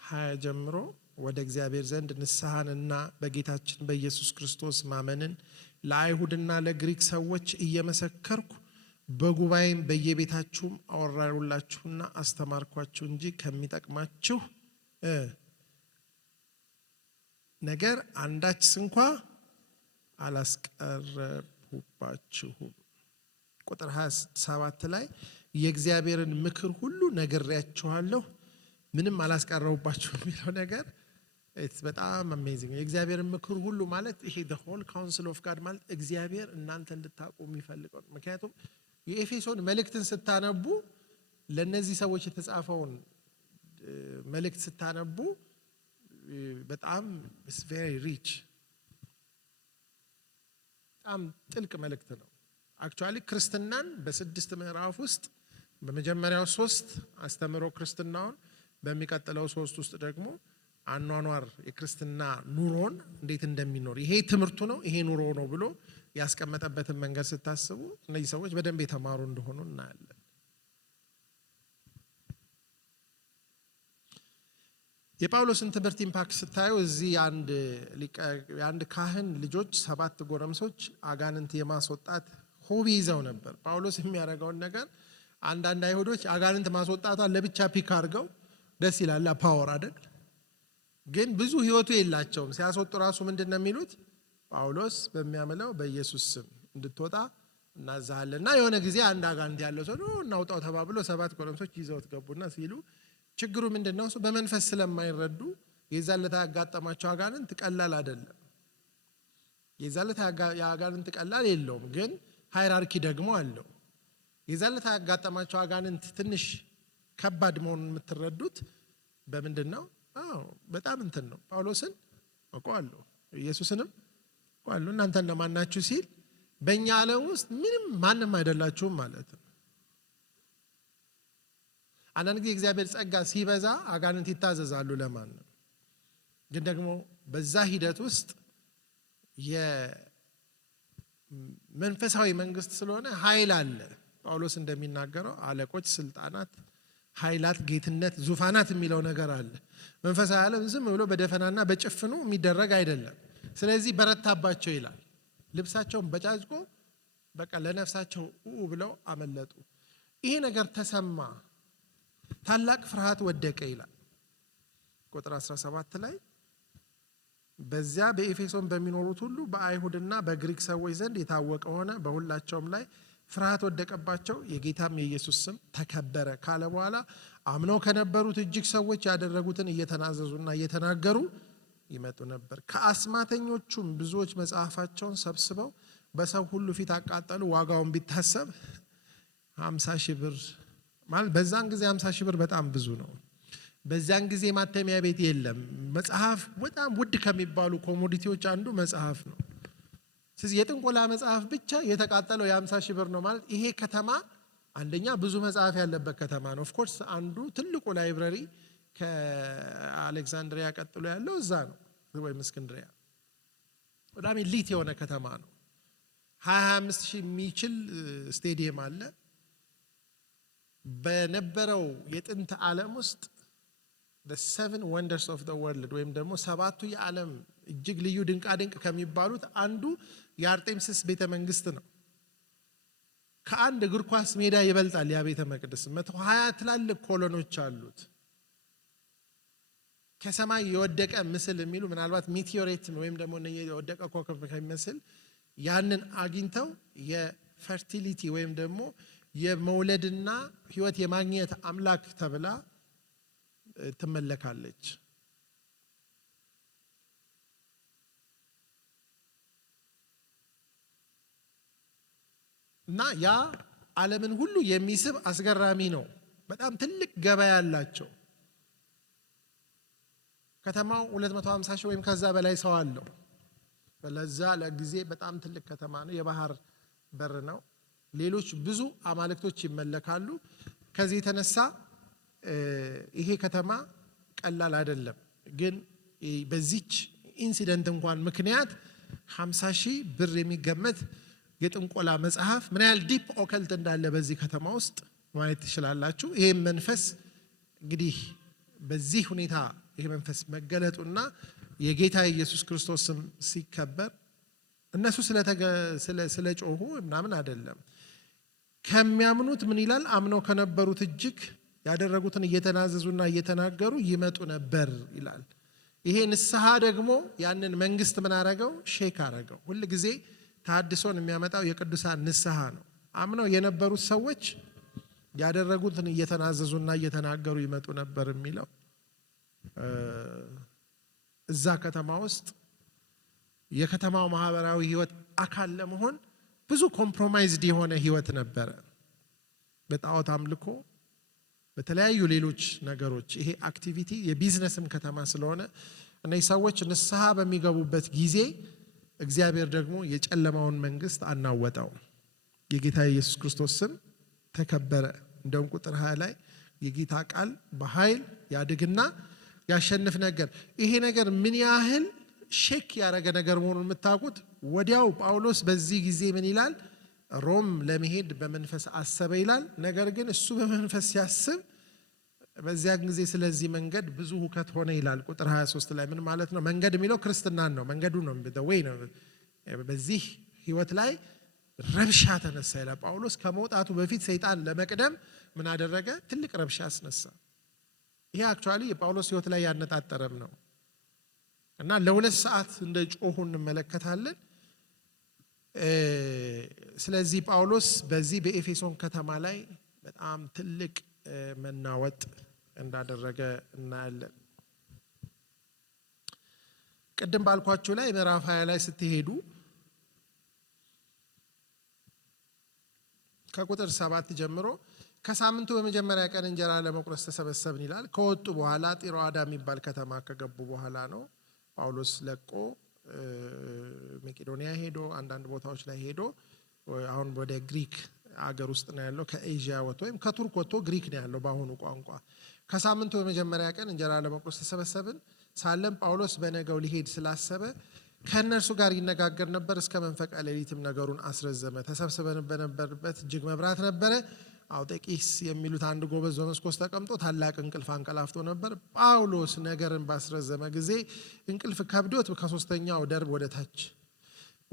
20 ጀምሮ ወደ እግዚአብሔር ዘንድ ንስሐንና በጌታችን በኢየሱስ ክርስቶስ ማመንን ለአይሁድና ለግሪክ ሰዎች እየመሰከርኩ በጉባኤም በየቤታችሁም አወራሁላችሁና አስተማርኳችሁ እንጂ ከሚጠቅማችሁ ነገር አንዳች እንኳ አላስቀረብሁባችሁም። ቁጥር 27 ላይ የእግዚአብሔርን ምክር ሁሉ ነግሬያችኋለሁ ምንም አላስቀረብሁባችሁም የሚለው ነገር በጣም አሜዚንግ። የእግዚአብሔርን ምክር ሁሉ ማለት ይሄ the whole counsel of God ማለት እግዚአብሔር እናንተ እንድታውቁ የሚፈልገው። ምክንያቱም የኤፌሶን መልእክትን ስታነቡ ለነዚህ ሰዎች የተጻፈውን መልእክት ስታነቡ በጣም is very rich በጣም ጥልቅ መልእክት ነው። አክቹአሊ ክርስትናን በ6 ምዕራፍ ውስጥ በመጀመሪያው 3 አስተምሮ ክርስትናውን፣ በሚቀጥለው 3 ውስጥ ደግሞ አኗኗር የክርስትና ኑሮን እንዴት እንደሚኖር ይሄ ትምህርቱ ነው ይሄ ኑሮ ነው ብሎ ያስቀመጠበትን መንገድ ስታስቡ እነዚህ ሰዎች በደንብ የተማሩ እንደሆኑ እናያለን። የጳውሎስን ትምህርት ኢምፓክት ስታዩ እዚህ አንድ ካህን ልጆች 7 ጎረምሶች አጋንንት የማስወጣት ሆቢ ይዘው ነበር። ጳውሎስ የሚያደርገውን ነገር አንዳንድ አይሁዶች አጋንንት ማስወጣቷን ለብቻ ፒክ አድርገው ደስ ይላል ፓወር አይደል? ግን ብዙ ህይወቱ የላቸውም። ሲያስወጡ ራሱ ምንድነው የሚሉት? ጳውሎስ በሚያምለው በኢየሱስ ስም እንድትወጣ እናዛሃለና የሆነ ጊዜ አንድ አጋንንት ያለው ሰው እናውጣው ተባብሎ 7 ጎረምሶች ይዘውት ገቡና ሲሉ ችግሩ ምንድነው? እሱ በመንፈስ ስለማይረዱ የዛለታ ያጋጠማቸው አጋንንት ቀላል አይደለም። የዛለታ ያጋንንት ቀላል የለውም፣ ግን ሃይራርኪ ደግሞ አለው። የዛለታ ያጋጠማቸው አጋንንት ትንሽ ከባድ መሆኑን የምትረዱት በምንድነው? በጣም እንትን ነው። ጳውሎስን አውቀዋለሁ ኢየሱስንም አውቀዋለሁ እናንተ እንደማን ናችሁ ሲል በእኛ ዓለም ውስጥ ምንም ማንም አይደላችሁም ማለት ነው። አንዳንድ ጊዜ እግዚአብሔር ጸጋ ሲበዛ አጋንንት ይታዘዛሉ ለማን ነው። ግን ደግሞ በዛ ሂደት ውስጥ የመንፈሳዊ መንግስት ስለሆነ ኃይል አለ። ጳውሎስ እንደሚናገረው አለቆች፣ ስልጣናት፣ ኃይላት፣ ጌትነት፣ ዙፋናት የሚለው ነገር አለ። መንፈሳዊ ዓለም ዝም ብሎ በደፈናና በጭፍኑ የሚደረግ አይደለም። ስለዚህ በረታባቸው ይላል። ልብሳቸውን በጫጭቆ በቃ ለነፍሳቸው ብለው አመለጡ። ይሄ ነገር ተሰማ፣ ታላቅ ፍርሃት ወደቀ ይላል ቁጥር 17 ላይ በዚያ በኤፌሶን በሚኖሩት ሁሉ በአይሁድና በግሪክ ሰዎች ዘንድ የታወቀ ሆነ፣ በሁላቸውም ላይ ፍርሃት ወደቀባቸው፣ የጌታም የኢየሱስ ስም ተከበረ ካለ በኋላ አምነው ከነበሩት እጅግ ሰዎች ያደረጉትን እየተናዘዙና እየተናገሩ ይመጡ ነበር። ከአስማተኞቹም ብዙዎች መጽሐፋቸውን ሰብስበው በሰው ሁሉ ፊት አቃጠሉ። ዋጋውን ቢታሰብ 50,000 ብር ማለት በዛን ጊዜ 50,000 ብር በጣም ብዙ ነው። በዛን ጊዜ ማተሚያ ቤት የለም። መጽሐፍ በጣም ውድ ከሚባሉ ኮሞዲቲዎች አንዱ መጽሐፍ ነው። ስለዚህ የጥንቆላ መጽሐፍ ብቻ የተቃጠለው የ50,000 ብር ነው ማለት ይሄ ከተማ አንደኛ ብዙ መጽሐፍ ያለበት ከተማ ነው። ኦፍ ኮርስ አንዱ ትልቁ ላይብረሪ ከአሌክሳንድሪያ ቀጥሎ ያለው እዛ ነው ወይም እስክንድሪያ። በጣም ሊት የሆነ ከተማ ነው። 25,000 የሚችል ስቴዲየም አለ። በነበረው የጥንት ዓለም ውስጥ the 7 wonders of the world ወይም ደግሞ 7ቱ የዓለም እጅግ ልዩ ድንቃ ድንቅ ከሚባሉት አንዱ የአርጤምስስ ቤተ መንግስት ነው። ከአንድ እግር ኳስ ሜዳ ይበልጣል ያ ቤተ መቅደስ። 120 ትላልቅ ኮሎኖች አሉት። ከሰማይ የወደቀ ምስል የሚሉ ምናልባት ሚቲዮሬት ወይም ደግሞ የወደቀ ኮከብ ከሚመስል ያንን አግኝተው የፈርቲሊቲ ወይም ደግሞ የመውለድና ህይወት የማግኘት አምላክ ተብላ ትመለካለች። እና ያ ዓለምን ሁሉ የሚስብ አስገራሚ ነው። በጣም ትልቅ ገበያ ያላቸው ከተማው 250,000 ወይም ከዛ በላይ ሰው አለው። ለዛ ለጊዜ በጣም ትልቅ ከተማ ነው። የባህር በር ነው። ሌሎች ብዙ አማልክቶች ይመለካሉ። ከዚህ የተነሳ ይሄ ከተማ ቀላል አይደለም። ግን በዚች ኢንሲደንት እንኳን ምክንያት 50,000 ብር የሚገመት የጥንቆላ መጽሐፍ ምን ያህል ዲፕ ኦከልት እንዳለ በዚህ ከተማ ውስጥ ማየት ትችላላችሁ። ይሄ መንፈስ እንግዲህ በዚህ ሁኔታ ይሄ መንፈስ መገለጡና የጌታ ኢየሱስ ክርስቶስ ስም ሲከበር እነሱ ስለጮሁ ምናምን አይደለም። ከሚያምኑት ምን ይላል? አምነው ከነበሩት እጅግ ያደረጉትን እየተናዘዙና እየተናገሩ ይመጡ ነበር ይላል። ይሄ ንስሐ ደግሞ ያንን መንግስት ምን አረገው? ሼክ አረገው። ሁል ጊዜ ተሐድሶን የሚያመጣው የቅዱሳን ንስሐ ነው። አምነው የነበሩት ሰዎች ያደረጉትን እየተናዘዙና እየተናገሩ ይመጡ ነበር የሚለው እዛ ከተማ ውስጥ የከተማው ማህበራዊ ህይወት አካል ለመሆን ብዙ ኮምፕሮማይዝድ የሆነ ህይወት ነበረ። በጣዖት አምልኮ፣ በተለያዩ ሌሎች ነገሮች ይሄ አክቲቪቲ የቢዝነስም ከተማ ስለሆነ እነዚህ ሰዎች ንስሐ በሚገቡበት ጊዜ እግዚአብሔር ደግሞ የጨለማውን መንግስት አናወጣው። የጌታ ኢየሱስ ክርስቶስ ስም ተከበረ። እንደውም ቁጥር 20 ላይ የጌታ ቃል በኃይል ያድግና ያሸንፍ ነገር። ይሄ ነገር ምን ያህል ሼክ ያደረገ ነገር መሆኑን የምታውቁት ወዲያው ጳውሎስ በዚህ ጊዜ ምን ይላል? ሮም ለመሄድ በመንፈስ አሰበ ይላል። ነገር ግን እሱ በመንፈስ ሲያስብ በዚያ ጊዜ ስለዚህ መንገድ ብዙ ሁከት ሆነ ይላል ቁጥር 23 ላይ። ምን ማለት ነው? መንገድ የሚለው ክርስትናን ነው፣ መንገዱ ነው፣ ወይ ነው። በዚህ ህይወት ላይ ረብሻ ተነሳ ይላል ጳውሎስ። ከመውጣቱ በፊት ሰይጣን ለመቅደም ምን አደረገ? ትልቅ ረብሻ አስነሳ። ይሄ አክቹአሊ የጳውሎስ ህይወት ላይ ያነጣጠረም ነው እና ለ2 ሰዓት እንደ ጮሁ እንመለከታለን። ስለዚህ ጳውሎስ በዚህ በኤፌሶን ከተማ ላይ በጣም ትልቅ መናወጥ እንዳደረገ እናያለን። ቅድም ባልኳችሁ ላይ ምዕራፍ 20 ላይ ስትሄዱ ከቁጥር 7 ጀምሮ ከሳምንቱ በመጀመሪያ ቀን እንጀራ ለመቁረስ ተሰበሰብን ይላል። ከወጡ በኋላ ጢሮአዳ የሚባል ከተማ ከገቡ በኋላ ነው ጳውሎስ ለቆ መቄዶንያ ሄዶ አንዳንድ ቦታዎች ላይ ሄዶ አሁን ወደ ግሪክ አገር ውስጥ ነው ያለው። ከኤዥያ ወጥቶ ወይም ከቱርክ ወጥቶ ግሪክ ነው ያለው በአሁኑ ቋንቋ። ከሳምንቱ በመጀመሪያ ቀን እንጀራ ለመቁረስ ተሰበሰብን ሳለም ጳውሎስ በነገው ሊሄድ ስላሰበ ከእነርሱ ጋር ይነጋገር ነበር። እስከ መንፈቀ ሌሊትም ነገሩን አስረዘመ። ተሰብስበን በነበርበት እጅግ መብራት ነበረ። አውጤቂስ የሚሉት አንድ ጎበዝ በመስኮት ተቀምጦ ታላቅ እንቅልፍ አንቀላፍቶ ነበር። ጳውሎስ ነገርን ባስረዘመ ጊዜ እንቅልፍ ከብዶት ከ3ኛው ደርብ ወደ ታች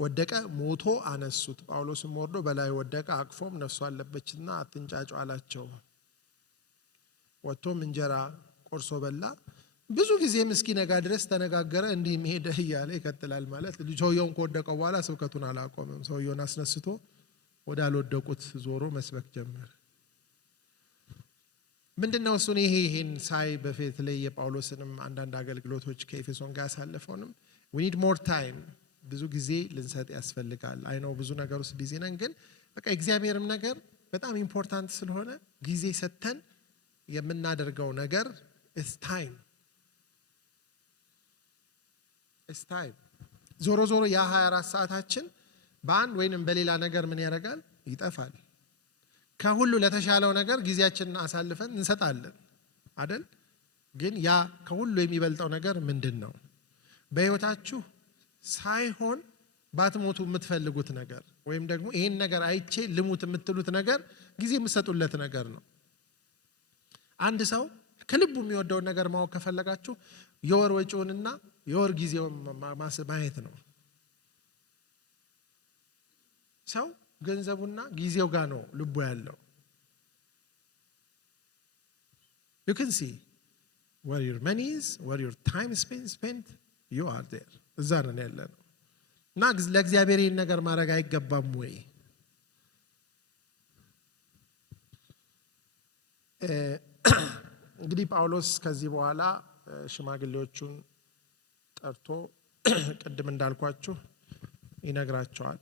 ወደቀ፣ ሞቶ አነሱት። ጳውሎስም ወርዶ በላይ ወደቀ፣ አቅፎም ነፍሱ አለበችና አትንጫጩ አላቸው። ወጥቶም እንጀራ ቆርሶ በላ። ብዙ ጊዜም እስኪነጋ ድረስ ተነጋገረ። እንዲህ ሄደ እያለ ይቀጥላል። ማለት ሰውየውን ከወደቀው በኋላ ስብከቱን አላቆመም። ሰውየውን አስነስቶ ወዳልወደቁት ዞሮ መስበክ ጀመረ። ምንድነው እሱን ይሄን ሳይ በፊት ላይ የጳውሎስንም አንዳንድ አገልግሎቶች ከኤፌሶን ጋር ያሳለፈውንም we need more time ብዙ ጊዜ ልንሰጥ ያስፈልጋል። አይ ነው ብዙ ነገር ውስጥ ቢዚ ነን፣ ግን በቃ እግዚአብሔርም ነገር በጣም ኢምፖርታንት ስለሆነ ጊዜ ሰጥተን የምናደርገው ነገር it's time ዞሮ ዞሮ ያ 24 ሰዓታችን በአንድ ወይንም በሌላ ነገር ምን ያደርጋል? ይጠፋል። ከሁሉ ለተሻለው ነገር ጊዜያችንን አሳልፈን እንሰጣለን አይደል? ግን ያ ከሁሉ የሚበልጠው ነገር ምንድነው? በህይወታችሁ ሳይሆን ባትሞቱ የምትፈልጉት ነገር ወይም ደግሞ ይሄን ነገር አይቼ ልሙት የምትሉት ነገር ጊዜ የምትሰጡለት ነገር ነው። አንድ ሰው ከልቡ የሚወደውን ነገር ማወቅ ከፈለጋችሁ የወር ወጪውንና የወር ጊዜውን ማየት ነው። ሰው ገንዘቡና ጊዜው ጋር ነው ልቡ ያለው። you can see where your money is, where your time is spent, you are there. እዛ ነው ያለነው እና ለእግዚአብሔር ይህን ነገር ማድረግ አይገባም ወይ? እንግዲህ ጳውሎስ ከዚህ በኋላ ሽማግሌዎቹን ጠርቶ ቅድም እንዳልኳችሁ ይነግራቸዋል።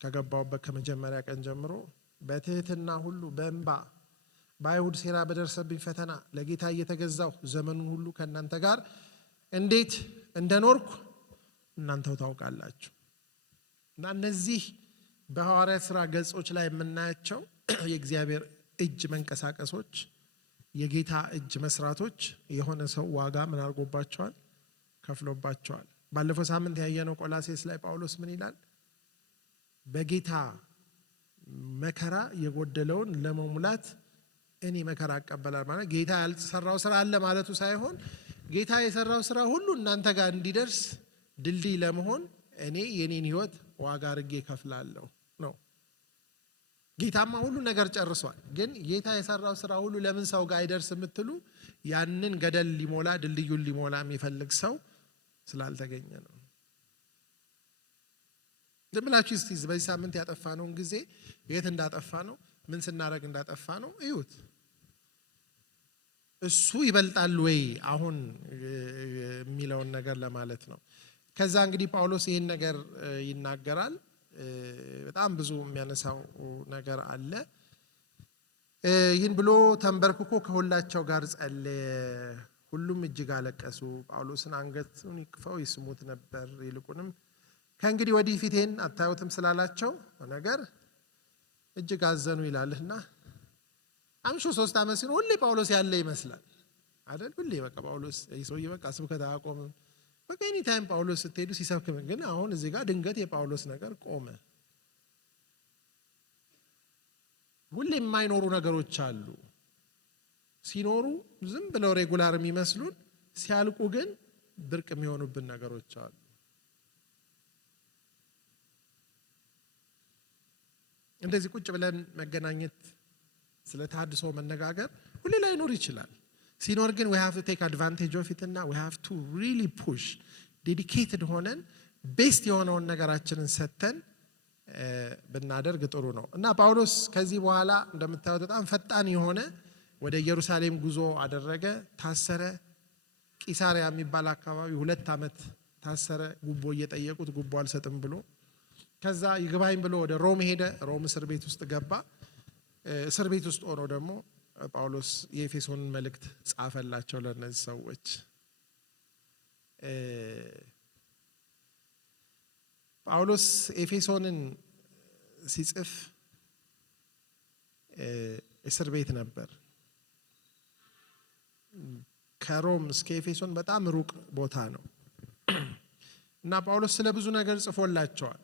ከገባውበት ከመጀመሪያ ቀን ጀምሮ በትህትና ሁሉ በእንባ በአይሁድ ሴራ በደረሰብኝ ፈተና ለጌታ እየተገዛሁ ዘመኑን ሁሉ ከእናንተ ጋር እንዴት እንደኖርኩ እናንተው ታውቃላችሁ። እና እነዚህ በሐዋርያት ሥራ ገጾች ላይ የምናያቸው የእግዚአብሔር እጅ መንቀሳቀሶች፣ የጌታ እጅ መስራቶች የሆነ ሰው ዋጋ ምን አድርጎባቸዋል? ከፍሎባቸዋል። ባለፈው ሳምንት ያየነው ቆላሴስ ላይ ጳውሎስ ምን ይላል? በጌታ መከራ የጎደለውን ለመሙላት እኔ መከራ እቀበላለሁ። ማለት ጌታ ያልሰራው ስራ አለ ማለቱ ሳይሆን ጌታ የሰራው ስራ ሁሉ እናንተ ጋር እንዲደርስ ድልድይ ለመሆን እኔ የኔን ህይወት ዋጋ አድርጌ ከፍላለሁ ነው። ጌታማ ሁሉ ነገር ጨርሷል። ግን ጌታ የሰራው ስራ ሁሉ ለምን ሰው ጋር አይደርስ የምትሉ ያንን ገደል ሊሞላ ድልድዩን ሊሞላ የሚፈልግ ሰው ስላልተገኘ ነው። ለምላችሁ እስቲ በዚህ ሳምንት ያጠፋነውን ጊዜ የት እንዳጠፋ ነው፣ ምን ስናደርግ እንዳጠፋ ነው እዩት። እሱ ይበልጣል ወይ አሁን የሚለውን ነገር ለማለት ነው። ከዛ እንግዲህ ጳውሎስ ይህን ነገር ይናገራል። በጣም ብዙ የሚያነሳው ነገር አለ። ይህን ብሎ ተንበርክኮ ከሁላቸው ጋር ጸለየ። ሁሉም እጅግ አለቀሱ። ጳውሎስን አንገቱን ይክፈው ይስሙት ነበር። ይልቁንም ከእንግዲህ ወዲህ ፊቴን አታዩትም ስላላቸው ነገር እጅግ አዘኑ ይላልና አምሾ 3 ዓመት ሲሆን ሁሌ ጳውሎስ ያለ ይመስላል አይደል? ሁሌ በቃ ጳውሎስ ይሰውይ በቃ ስብከት አቆመ። በቃ ኤኒ ታይም ጳውሎስ ስትሄዱ ሲሰብክ፣ ግን አሁን እዚህ ጋር ድንገት የጳውሎስ ነገር ቆመ። ሁሌ የማይኖሩ ነገሮች አሉ። ሲኖሩ ዝም ብለው ሬጉላር የሚመስሉን ሲያልቁ ግን ድርቅ የሚሆኑብን ነገሮች አሉ። እንደዚህ ቁጭ ብለን መገናኘት ስለ ተሐድሶ መነጋገር ሁሌ ላይኖር ይችላል። ሲኖር ግን we have to take advantage of it እና we have to really push dedicated ሆነን ቤስት የሆነውን ነገራችንን ሰተን ብናደርግ ጥሩ ነው። እና ጳውሎስ ከዚህ በኋላ እንደምታዩት በጣም ፈጣን የሆነ ወደ ኢየሩሳሌም ጉዞ አደረገ። ታሰረ። ቂሳሪያ የሚባል አካባቢ 2 ዓመት ታሰረ። ጉቦ እየጠየቁት ጉቦ አልሰጥም ብሎ ከዛ ይግባኝ ብሎ ወደ ሮም ሄደ። ሮም እስር ቤት ውስጥ ገባ። እስር ቤት ውስጥ ሆኖ ደግሞ ጳውሎስ የኤፌሶንን መልእክት ጻፈላቸው ለነዚህ ሰዎች። ጳውሎስ ኤፌሶንን ሲጽፍ እስር ቤት ነበር። ከሮም እስከ ኤፌሶን በጣም ሩቅ ቦታ ነው እና ጳውሎስ ስለ ብዙ ነገር ጽፎላቸዋል።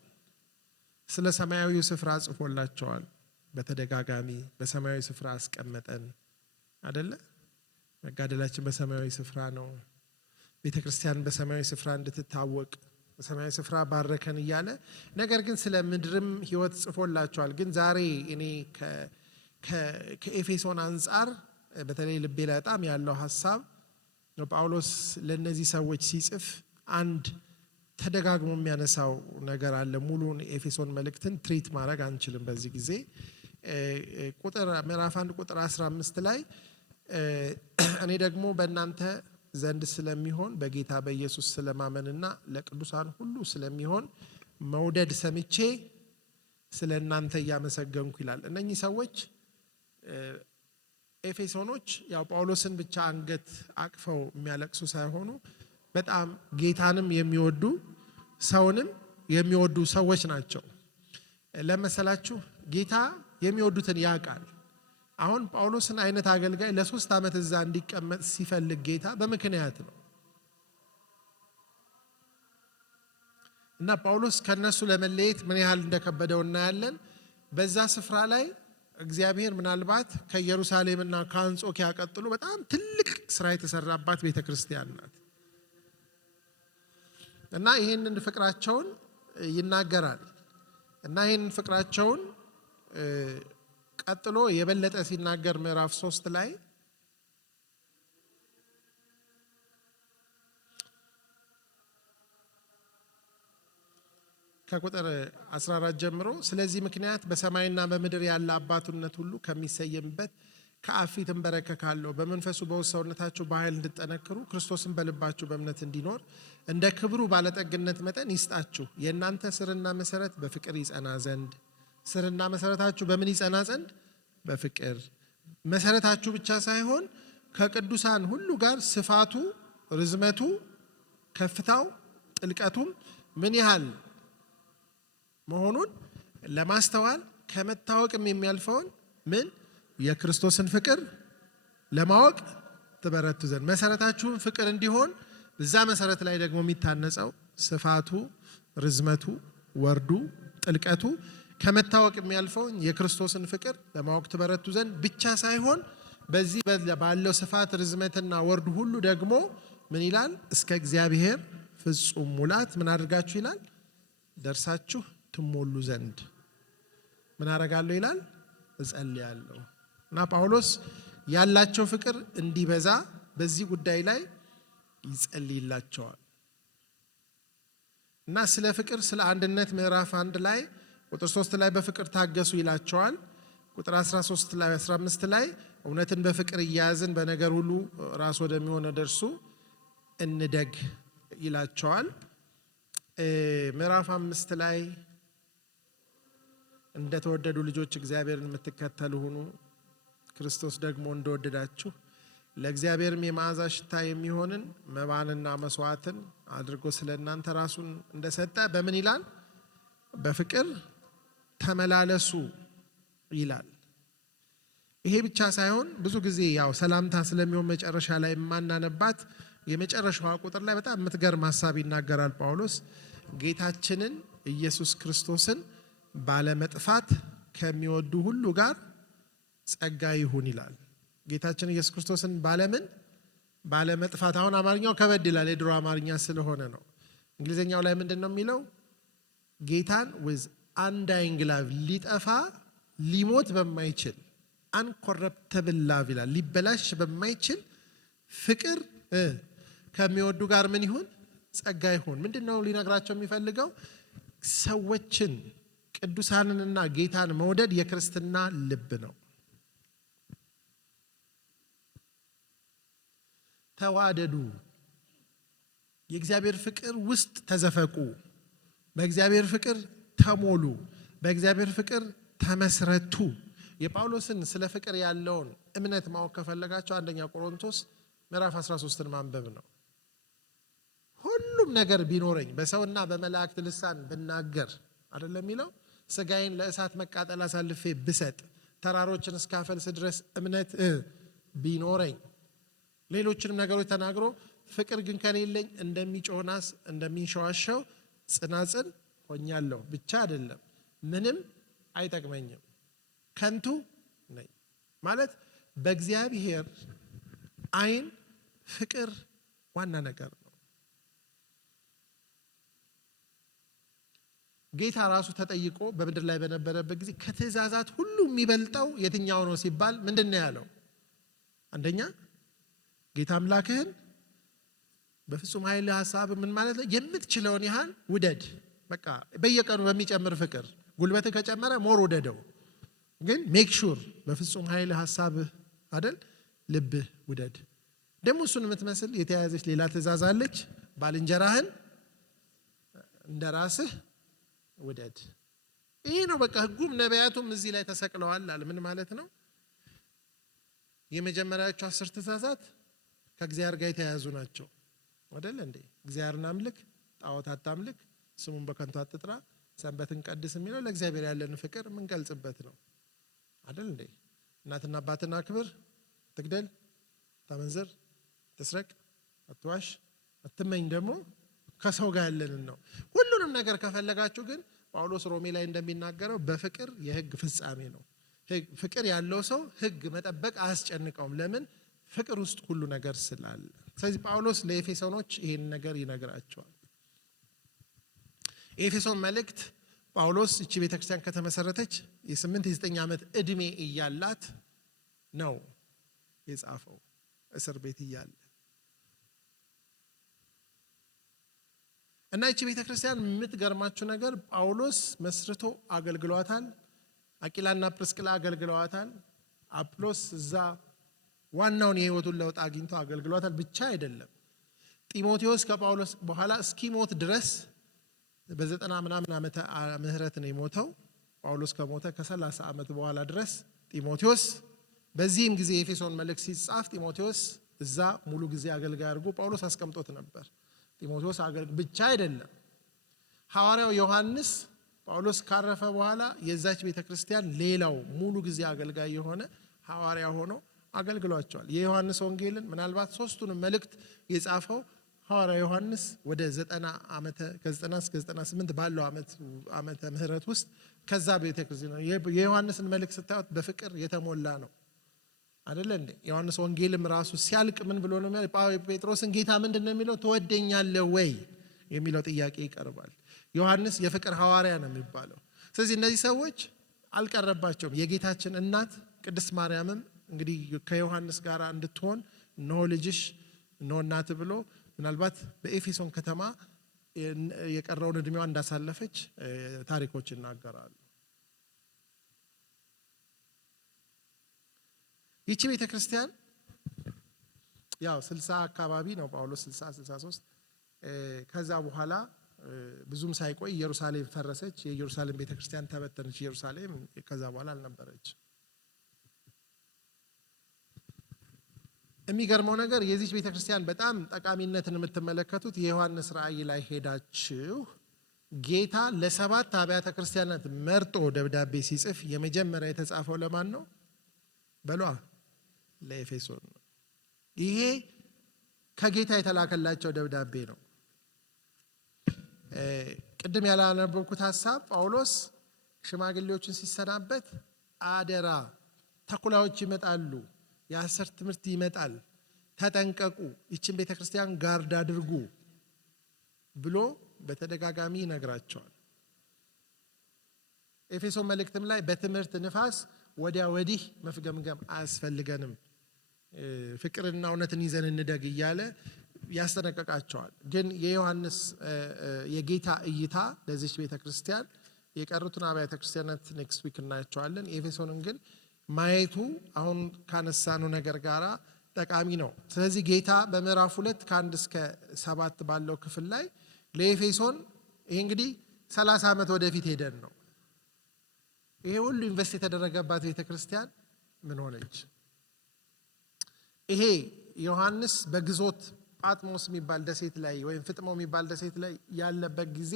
ስለ ሰማያዊው ስፍራ ጽፎላቸዋል። በተደጋጋሚ በሰማያዊ ስፍራ አስቀመጠን አይደለ? መጋደላችን በሰማያዊ ስፍራ ነው። ቤተክርስቲያን በሰማያዊ ስፍራ እንድትታወቅ በሰማያዊ ስፍራ ባረከን እያለ ነገር ግን ስለ ምድርም ህይወት ጽፎላቸዋል። ግን ዛሬ እኔ ከኤፌሶን አንጻር በተለይ ልቤ ላይ በጣም ያለው ሐሳብ ጳውሎስ ለነዚህ ሰዎች ሲጽፍ አንድ ተደጋግሞ የሚያነሳው ነገር አለ። ሙሉን ኤፌሶን መልእክትን ትሪት ማድረግ አንችልም በዚህ ጊዜ። ምዕራፍ 1 ቁጥር 15 ላይ እኔ ደግሞ በእናንተ ዘንድ ስለሚሆን በጌታ በኢየሱስ ስለማመንና ለቅዱሳን ሁሉ ስለሚሆን መውደድ ሰምቼ ስለ እናንተ እያመሰገንኩ ይላል። እነኚህ ሰዎች ኤፌሶኖች ያው ጳውሎስን ብቻ አንገት አቅፈው የሚያለቅሱ ሳይሆኑ በጣም ጌታንም የሚወዱ ሰውንም የሚወዱ ሰዎች ናቸው። ለመሰላችሁ ጌታ የሚወዱትን ያውቃል። አሁን ጳውሎስን አይነት አገልጋይ ለ3 ዓመት እዛ እንዲቀመጥ ሲፈልግ ጌታ በምክንያት ነው። እና ጳውሎስ ከነሱ ለመለየት ምን ያህል እንደከበደው እናያለን። በዛ ስፍራ ላይ እግዚአብሔር ምናልባት ከኢየሩሳሌምና ከአንጾኪያ ቀጥሎ በጣም ትልቅ ስራ የተሰራባት ቤተክርስቲያን ናት። እና ይሄንን ፍቅራቸውን ይናገራል። እና ይሄንን ፍቅራቸውን ቀጥሎ የበለጠ ሲናገር ምዕራፍ 3 ላይ ከቁጥር 14 ጀምሮ ስለዚህ ምክንያት በሰማይና በምድር ያለ አባቱነት ሁሉ ከሚሰየምበት ከአብ ፊት እንበረከካለሁ። በመንፈሱ በውስጥ ሰውነታችሁ በኃይል እንድጠነክሩ ክርስቶስን በልባችሁ በእምነት እንዲኖር እንደ ክብሩ ባለጠግነት መጠን ይስጣችሁ። የእናንተ ስርና መሰረት በፍቅር ይጸና ዘንድ። ስርና መሰረታችሁ በምን ይጸና ዘንድ? በፍቅር። መሰረታችሁ ብቻ ሳይሆን ከቅዱሳን ሁሉ ጋር ስፋቱ፣ ርዝመቱ፣ ከፍታው፣ ጥልቀቱም ምን ያህል መሆኑን ለማስተዋል ከመታወቅም የሚያልፈውን ምን የክርስቶስን ፍቅር ለማወቅ ትበረቱ ዘንድ። መሰረታችሁን ፍቅር እንዲሆን በዛ መሰረት ላይ ደግሞ የሚታነጸው ስፋቱ፣ ርዝመቱ፣ ወርዱ፣ ጥልቀቱ ከመታወቅ የሚያልፈውን የክርስቶስን ፍቅር ለማወቅ ትበረቱ ዘንድ ብቻ ሳይሆን በዚህ ባለው ስፋት ርዝመትና ወርዱ ሁሉ ደግሞ ምን ይላል? እስከ እግዚአብሔር ፍጹም ሙላት ምን አድርጋችሁ ይላል? ደርሳችሁ ትሞሉ ዘንድ ምን አደርጋለሁ ይላል? እጸልያለሁ። እና ጳውሎስ ያላቸው ፍቅር እንዲበዛ በዚህ ጉዳይ ላይ ይጸልይላቸዋል። እና ስለ ፍቅር ስለ አንድነት ምዕራፍ 1 ላይ ቁጥር 3 ላይ በፍቅር ታገሱ ይላቸዋል። ቁጥር 13 ላይ 15 ላይ እውነትን በፍቅር እያያዝን በነገር ሁሉ ራስ ወደሚሆነ ደርሱ እንደግ ይላቸዋል። ምዕራፍ 5 ላይ እንደተወደዱ ልጆች እግዚአብሔርን የምትከተሉ ሁኑ፣ ክርስቶስ ደግሞ እንደወደዳችሁ ለእግዚአብሔርም የመዓዛ ሽታ የሚሆንን መባንና መስዋዕትን አድርጎ ስለ እናንተ ራሱን እንደሰጠ በምን ይላል? በፍቅር ተመላለሱ ይላል። ይሄ ብቻ ሳይሆን ብዙ ጊዜ ያው ሰላምታ ስለሚሆን መጨረሻ ላይ የማናነባት የመጨረሻዋ ቁጥር ላይ በጣም የምትገርም ሐሳብ ይናገራል ጳውሎስ። ጌታችንን ኢየሱስ ክርስቶስን ባለመጥፋት ከሚወዱ ሁሉ ጋር ጸጋ ይሁን ይላል። ጌታችን ኢየሱስ ክርስቶስን ባለመጥፋት። አሁን አማርኛው ከበድ ይላል የድሮ አማርኛ ስለሆነ ነው። እንግሊዘኛው ላይ ምንድነው የሚለው? ጌታን with undying love ሊጠፋ ሊሞት በማይችል uncorruptible love ይላል። ሊበላሽ በማይችል ፍቅር ከሚወዱ ጋር ምን ይሁን? ጸጋ ይሁን። ምንድነው ሊነግራቸው የሚፈልገው? ሰዎችን ቅዱሳንንና ጌታን መውደድ የክርስትና ልብ ነው። ተዋደዱ፣ የእግዚአብሔር ፍቅር ውስጥ ተዘፈቁ፣ በእግዚአብሔር ፍቅር ተሞሉ፣ በእግዚአብሔር ፍቅር ተመስረቱ። የጳውሎስን ስለ ፍቅር ያለውን እምነት ማወቅ ከፈለጋቸው አንደኛ ቆሮንቶስ ምዕራፍ 13ን ማንበብ ነው። ሁሉም ነገር ቢኖረኝ በሰውና በመላእክት ልሳን ብናገር አይደለም የሚለው፣ ስጋዬን ለእሳት መቃጠል አሳልፌ ብሰጥ፣ ተራሮችን እስካፈልስ ድረስ እምነት ቢኖረኝ፣ ሌሎችንም ነገሮች ተናግሮ ፍቅር ግን ከሌለኝ እንደሚጮህ ናስ እንደሚንሸዋሸው ጽናጽን ሆኛለሁ። ብቻ አይደለም ምንም አይጠቅመኝም፣ ከንቱ ነኝ ማለት። በእግዚአብሔር ዓይን ፍቅር ዋና ነገር ነው። ጌታ ራሱ ተጠይቆ በምድር ላይ በነበረበት ጊዜ ከትእዛዛት ሁሉ የሚበልጠው የትኛው ነው ሲባል ምንድነው ያለው? አንደኛ ጌታ አምላክህን በፍጹም ኃይል ሐሳብ ምን ማለት ነው? የምትችለውን ያህል ውደድ። በቃ በየቀኑ በሚጨምር ፍቅር ጉልበትህ ከጨመረ ሞር ውደደው፣ ግን ሜክ ሹር በፍጹም ኃይል ሐሳብ አይደል ልብህ ውደድ። ደግሞ እሱን የምትመስል የተያያዘች ሌላ ትእዛዝ አለች፣ ባልንጀራህን እንደራስህ ውደድ። ይሄ ነው በቃ ሕጉም ነቢያቱም እዚህ ላይ ተሰቅለዋል አለ። ምን ማለት ነው? የመጀመሪያዎቹ 10 ትእዛዛት ከእግዚአብሔር ጋር የተያያዙ ናቸው አይደል እንዴ? እግዚአብሔርን አምልክ፣ ጣዖት አታምልክ፣ ስሙን በከንቱ አትጥራ፣ ሰንበትን ቀድስ የሚለው ለእግዚአብሔር ያለን ፍቅር የምንገልጽበት ነው አይደል እንዴ? እናትና አባትን አክብር፣ አትግደል፣ አታመንዝር፣ አትስረቅ፣ አትዋሽ፣ አትመኝ ደግሞ ከሰው ጋር ያለንን ነው። ሁሉንም ነገር ከፈለጋችሁ ግን ጳውሎስ ሮሜ ላይ እንደሚናገረው በፍቅር የሕግ ፍጻሜ ነው። ፍቅር ያለው ሰው ሕግ መጠበቅ አያስጨንቀውም። ለምን? ፍቅር ውስጥ ሁሉ ነገር ስላለ። ስለዚህ ጳውሎስ ለኤፌሶኖች ይሄን ነገር ይነግራቸዋል። የኤፌሶን መልእክት ጳውሎስ እቺ ቤተክርስቲያን ከተመሰረተች የ8-9 ዓመት እድሜ እያላት ነው የጻፈው፣ እስር ቤት እያለ እና እቺ ቤተክርስቲያን የምትገርማችሁ ነገር ጳውሎስ መስርቶ አገልግሏታል። አቂላና ጵርስቅላ አገልግለዋታል። አጵሎስ እዛ ዋናውን የህይወቱን ለውጥ አግኝቶ አገልግሏታል። ብቻ አይደለም፣ ጢሞቴዎስ ከጳውሎስ በኋላ እስኪሞት ድረስ በ90 ምናምን ዓመተ ምህረት ነው የሞተው። ጳውሎስ ከሞተ ከ30 ዓመት በኋላ ድረስ ጢሞቴዎስ፣ በዚህም ጊዜ የኤፌሶን መልእክት ሲጻፍ ጢሞቴዎስ እዛ ሙሉ ጊዜ አገልጋይ አድርጎ ጳውሎስ አስቀምጦት ነበር። ጢሞቴዎስ ብቻ አይደለም፣ ሐዋርያው ዮሐንስ ጳውሎስ ካረፈ በኋላ የዛች ቤተክርስቲያን ሌላው ሙሉ ጊዜ አገልጋይ የሆነ ሐዋርያ ሆኖ አገልግሏቸዋል። የዮሐንስ ወንጌልን ምናልባት 3ቱንም መልእክት የጻፈው ሐዋርያ ዮሐንስ ወደ 90 እስከ 98 ባለው ዓመተ ምህረት ውስጥ ከዛ ቤተክርስቲያን የዮሐንስን መልእክት ስታዩት በፍቅር የተሞላ ነው አይደል እንዴ? ዮሐንስ ወንጌልም ራሱ ሲያልቅ ምን ብሎ ነው የሚለው? ጴጥሮስን ጌታ ምንድነው የሚለው? ትወደኛለህ ወይ የሚለው ጥያቄ ይቀርባል። ዮሐንስ የፍቅር ሐዋርያ ነው የሚባለው። ስለዚህ እነዚህ ሰዎች አልቀረባቸውም። የጌታችን እናት ቅድስት ማርያምም እንግዲህ ከዮሐንስ ጋር እንድትሆን እነሆ ልጅሽ እነሆ እናት ብሎ ምናልባት በኤፌሶን ከተማ የቀረውን እድሜዋ እንዳሳለፈች ታሪኮች ይናገራሉ። ይቺ ቤተክርስቲያን ያው 60 አካባቢ ነው ጳውሎስ 63 ከዛ በኋላ ብዙም ሳይቆይ ኢየሩሳሌም ፈረሰች። የኢየሩሳሌም ቤተክርስቲያን ተበተነች። ኢየሩሳሌም ከዛ በኋላ አልነበረች። የሚገርመው ነገር የዚህ ቤተክርስቲያን በጣም ጠቃሚነትን የምትመለከቱት የዮሐንስ ራእይ ላይ ሄዳችሁ ጌታ ለ7 አብያተ ክርስቲያናት መርጦ ደብዳቤ ሲጽፍ የመጀመሪያ የተጻፈው ለማን ነው? በሏ ለኤፌሶን ነው። ይሄ ከጌታ የተላከላቸው ደብዳቤ ነው። ቅድም ያላነበብኩት ሐሳብ ጳውሎስ ሽማግሌዎችን ሲሰናበት አደራ ተኩላዎች ይመጣሉ፣ የሐሰት ትምህርት ይመጣል፣ ተጠንቀቁ፣ ይችን ቤተክርስቲያን ጋርድ አድርጉ ብሎ በተደጋጋሚ ይነግራቸዋል። ኤፌሶን መልእክትም ላይ በትምህርት ንፋስ ወዲያ ወዲህ መፍገምገም አያስፈልገንም፣ ፍቅርና እውነትን ይዘን እንደግ እያለ ያስጠነቅቃቸዋል። ግን የዮሐንስ የጌታ እይታ ለዚች ቤተክርስቲያን የቀሩትን አብያተ ክርስቲያናት ኔክስት ዊክ እናያቸዋለን። ኤፌሶንን ግን ማየቱ አሁን ካነሳኑ ነገር ጋራ ጠቃሚ ነው። ስለዚህ ጌታ በምዕራፍ 2 ከ1 እስከ 7 ባለው ክፍል ላይ ለኤፌሶን ይሄ እንግዲህ 30 ዓመት ወደፊት ሄደን ነው። ይሄ ሁሉ ኢንቨስት የተደረገባት ቤተክርስቲያን ምን ሆነች? ይሄ ዮሐንስ በግዞት ጳጥሞስ የሚባል ደሴት ላይ ወይም ፍጥሞ የሚባል ደሴት ላይ ያለበት ጊዜ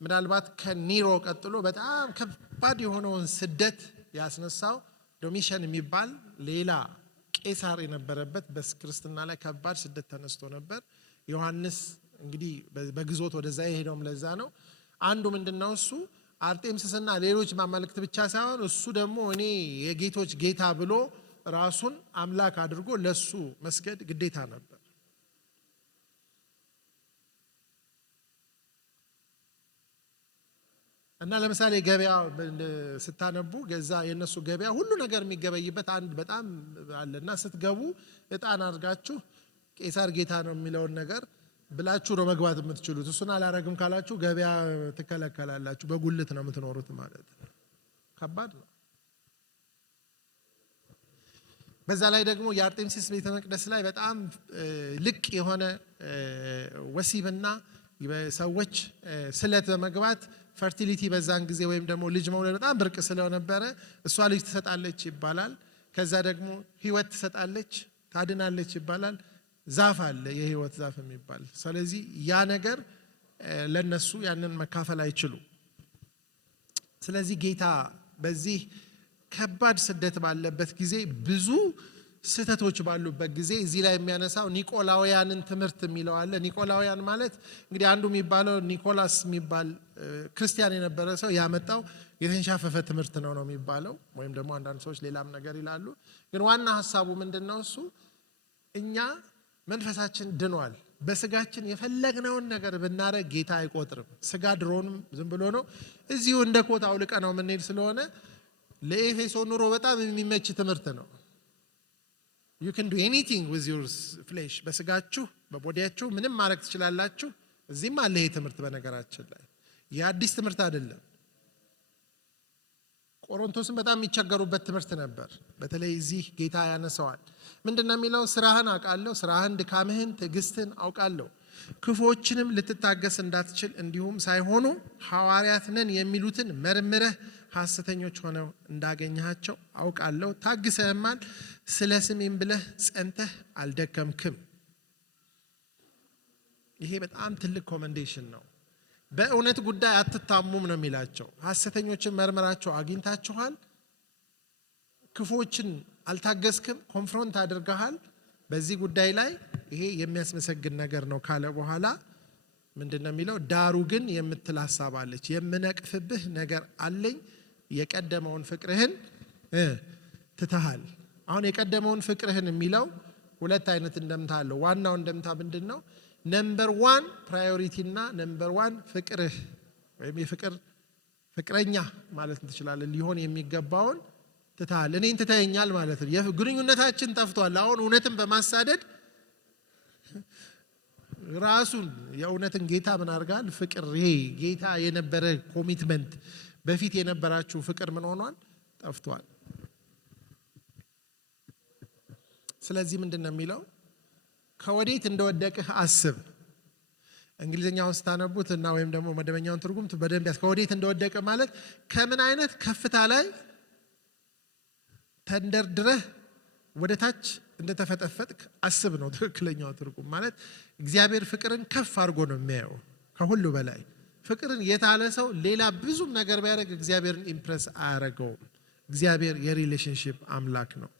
ምናልባት ከኒሮ ቀጥሎ በጣም ከባድ የሆነውን ስደት ያስነሳው ዶሚሽን የሚባል ሌላ ቄሳር የነበረበት በክርስትና ላይ ከባድ ስደት ተነስቶ ነበር። ዮሐንስ እንግዲህ በግዞት ወደዛ የሄደውም ለዛ ነው። አንዱ ምንድነው እሱ አርጤምስስና ሌሎች ማመልክት ብቻ ሳይሆን እሱ ደግሞ እኔ የጌቶች ጌታ ብሎ ራሱን አምላክ አድርጎ ለሱ መስገድ ግዴታ ነበር። እና ለምሳሌ ገበያ ስታነቡ ገዛ የነሱ ገበያ ሁሉ ነገር የሚገበይበት አንድ በጣም አለና ስትገቡ እጣን አድርጋችሁ ቄሳር ጌታ ነው የሚለውን ነገር ብላችሁ ነው መግባት የምትችሉት። እሱን አላረግም ካላችሁ ገበያ ትከለከላላችሁ። በጉልት ነው የምትኖሩት ማለት ነው። ከባድ ነው። በዛ ላይ ደግሞ የአርጤምሲስ ቤተ መቅደስ ላይ በጣም ልቅ የሆነ ወሲብና ሰዎች ስለት በመግባት ፈርቲሊቲ በዛን ጊዜ ወይም ደግሞ ልጅ መውለድ በጣም ብርቅ ስለነበረ እሷ ልጅ ትሰጣለች ይባላል። ከዛ ደግሞ ህይወት ትሰጣለች፣ ታድናለች ይባላል። ዛፍ አለ የህይወት ዛፍ የሚባል። ስለዚህ ያ ነገር ለነሱ ያንን መካፈል አይችሉ። ስለዚህ ጌታ በዚህ ከባድ ስደት ባለበት ጊዜ ብዙ ስህተቶች ባሉበት ጊዜ እዚህ ላይ የሚያነሳው ኒቆላውያንን ትምህርት የሚለው አለ። ኒቆላውያን ማለት እንግዲህ አንዱ የሚባለው ኒኮላስ የሚባል ክርስቲያን የነበረ ሰው ያመጣው የተንሻፈፈ ትምህርት ነው የሚባለው፣ ወይም ደግሞ አንዳንድ ሰዎች ሌላም ነገር ይላሉ። ግን ዋና ሐሳቡ ምንድነው? እሱ እኛ መንፈሳችን ድኗል። በስጋችን የፈለግነውን ነገር ብናረግ ጌታ አይቆጥርም። ስጋ ድሮንም ዝም ብሎ ነው እዚሁ እንደ ኮት አውልቀ ነው የምንሄድ ስለሆነ ለኤፌሶን ኑሮ በጣም የሚመች ትምህርት ነው። you can do anything with your flesh በስጋችሁ በቦዲያችሁ ምንም ማድረግ ትችላላችሁ። እዚህም አለ ይሄ ትምህርት። በነገራችን ላይ የአዲስ ትምህርት አይደለም። ቆሮንቶስም በጣም የሚቸገሩበት ትምህርት ነበር። በተለይ እዚህ ጌታ ያነሳዋል። ምንድነው የሚለው? ስራህን አውቃለሁ፣ ስራህን፣ ድካምህን፣ ትዕግስትን አውቃለሁ፣ ክፉዎችንም ልትታገስ እንዳትችል እንዲሁም ሳይሆኑ ሐዋርያት ነን የሚሉትን መርምረህ ሐሰተኞች ሆነው እንዳገኘሃቸው አውቃለሁ። ታግሰህማል፣ ስለ ስሜም ብለህ ጸንተህ አልደከምክም። ይሄ በጣም ትልቅ ኮመንዴሽን ነው። በእውነት ጉዳይ አትታሙም ነው የሚላቸው። ሐሰተኞችን መርምራቸው አግኝታችኋል፣ ክፉዎችን አልታገስክም፣ ኮንፍሮንት አድርገሃል። በዚህ ጉዳይ ላይ ይሄ የሚያስመሰግን ነገር ነው ካለ በኋላ ምንድነው የሚለው? ዳሩ ግን የምትል ሐሳብ አለች። የምነቅፍብህ ነገር አለኝ፣ የቀደመውን ፍቅርህን ትተሃል። አሁን የቀደመውን ፍቅርህን የሚለው ሁለት አይነት እንደምታ አለው። ዋናው እንደምታ ምንድነው? ነምበር 1 ፕራዮሪቲ እና ነምበር 1 ፍቅርህ ወይም ፍቅረኛ ማለት እንችላለን ሊሆን የሚገባውን ትተሃል። እኔን ትተኸኛል ማለት ነው። ግንኙነታችን ጠፍቷል። አሁን እውነትን በማሳደድ ራሱን የእውነትን ጌታ ምን አድርጋል? ፍቅር። ይሄ ጌታ የነበረ ኮሚትመንት በፊት የነበራችሁ ፍቅር ምን ሆኗል? ጠፍቷል። ስለዚህ ምንድነው የሚለው? ከወዴት እንደወደቅህ አስብ። እንግሊዘኛውን ስታነቡት እና ወይም ደግሞ መደበኛውን ትርጉም በደንብ ያስ ከወዴት እንደወደቀ ማለት ከምን አይነት ከፍታ ላይ ተንደርድረህ ወደ ታች እንደተፈጠፈጥክ አስብ ነው ትክክለኛው ትርጉም። ማለት እግዚአብሔር ፍቅርን ከፍ አድርጎ ነው የሚያየው ከሁሉ በላይ። ፍቅርን የታለ ሰው ሌላ ብዙም ነገር ቢያደርግ እግዚአብሔርን ኢምፕረስ አያደርገውም። እግዚአብሔር የሪሌሽንሺፕ አምላክ ነው።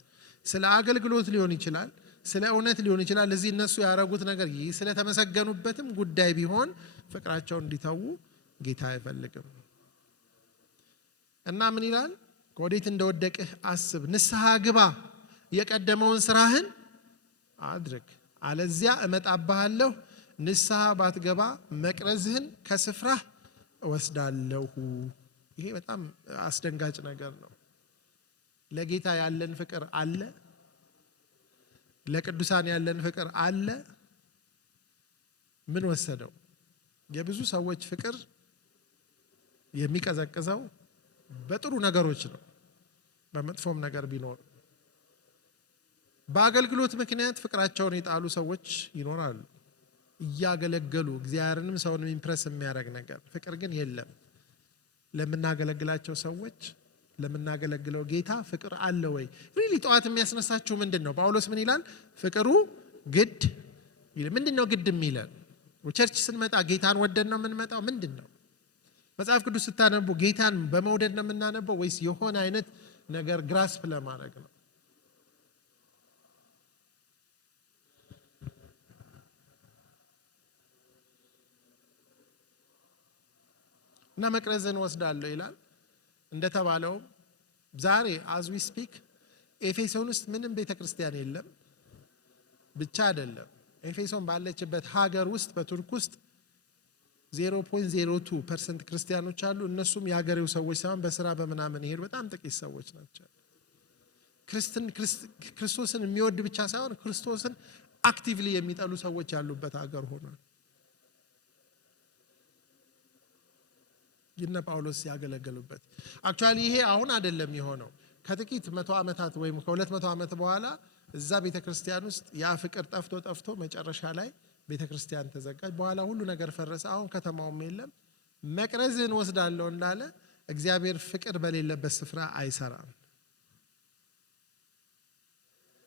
ስለ አገልግሎት ሊሆን ይችላል፣ ስለ እውነት ሊሆን ይችላል። እዚህ እነሱ ያደረጉት ነገር ይህ ስለተመሰገኑበትም ጉዳይ ቢሆን ፍቅራቸውን እንዲተዉ ጌታ አይፈልግም። እና ምን ይላል? ከወዴት እንደወደቅህ አስብ፣ ንስሐ ግባ፣ የቀደመውን ስራህን አድርግ፣ አለዚያ እመጣብሃለሁ፣ ንስሐ ባትገባ መቅረዝህን ከስፍራህ እወስዳለሁ። ይሄ በጣም አስደንጋጭ ነገር ነው። ለጌታ ያለን ፍቅር አለ? ለቅዱሳን ያለን ፍቅር አለ? ምን ወሰደው? የብዙ ሰዎች ፍቅር የሚቀዘቅዘው በጥሩ ነገሮች ነው፣ በመጥፎም ነገር ቢኖር። በአገልግሎት ምክንያት ፍቅራቸውን የጣሉ ሰዎች ይኖራሉ። እያገለገሉ እግዚአብሔርንም ሰውን ኢምፕረስ የሚያደርግ ነገር ፍቅር ግን የለም። ለምናገለግላቸው ሰዎች ለምናገለግለው ጌታ ፍቅር አለ ወይ? ሪሊ ጠዋት የሚያስነሳችሁ ምንድን ነው? ጳውሎስ ምን ይላል? ፍቅሩ ግድ ይላል። ምንድን ነው ግድ የሚለን? ቸርች ስንመጣ ጌታን ወደን ነው የምንመጣው? ምንድን ነው? መጽሐፍ ቅዱስ ስታነቡ ጌታን በመውደድ ነው የምናነበው ወይስ የሆነ አይነት ነገር ግራስፕ ለማድረግ ነው? እና መቅረዝን ወስዳለሁ ይላል። እንደተባለው ዛሬ as we speak ኤፌሶን ውስጥ ምንም ቤተክርስቲያን የለም ብቻ አይደለም። ኤፌሶን ባለችበት ሀገር ውስጥ በቱርክ ውስጥ 0.02% ክርስቲያኖች አሉ። እነሱም የሀገሬው ሰዎች ሳይሆን በስራ በመናመን ይሄድ በጣም ጥቂት ሰዎች ናቸው። ክርስቶስን የሚወድ ብቻ ሳይሆን ክርስቶስን አክቲቭሊ የሚጠሉ ሰዎች ያሉበት ሀገር ሆኗል። ይነ ጳውሎስ ያገለገሉበት አክቹአሊ ይሄ አሁን አይደለም የሆነው። ከጥቂት 100 ዓመታት ወይም ከ200 ዓመት በኋላ እዛ ቤተክርስቲያን ውስጥ ያ ፍቅር ጠፍቶ መጨረሻ ላይ ቤተክርስቲያን ተዘጋጅ። በኋላ ሁሉ ነገር ፈረሰ። አሁን ከተማውም የለም። መቅረዝን ወስዳለሁ እንዳለ እግዚአብሔር ፍቅር በሌለበት ስፍራ አይሰራም።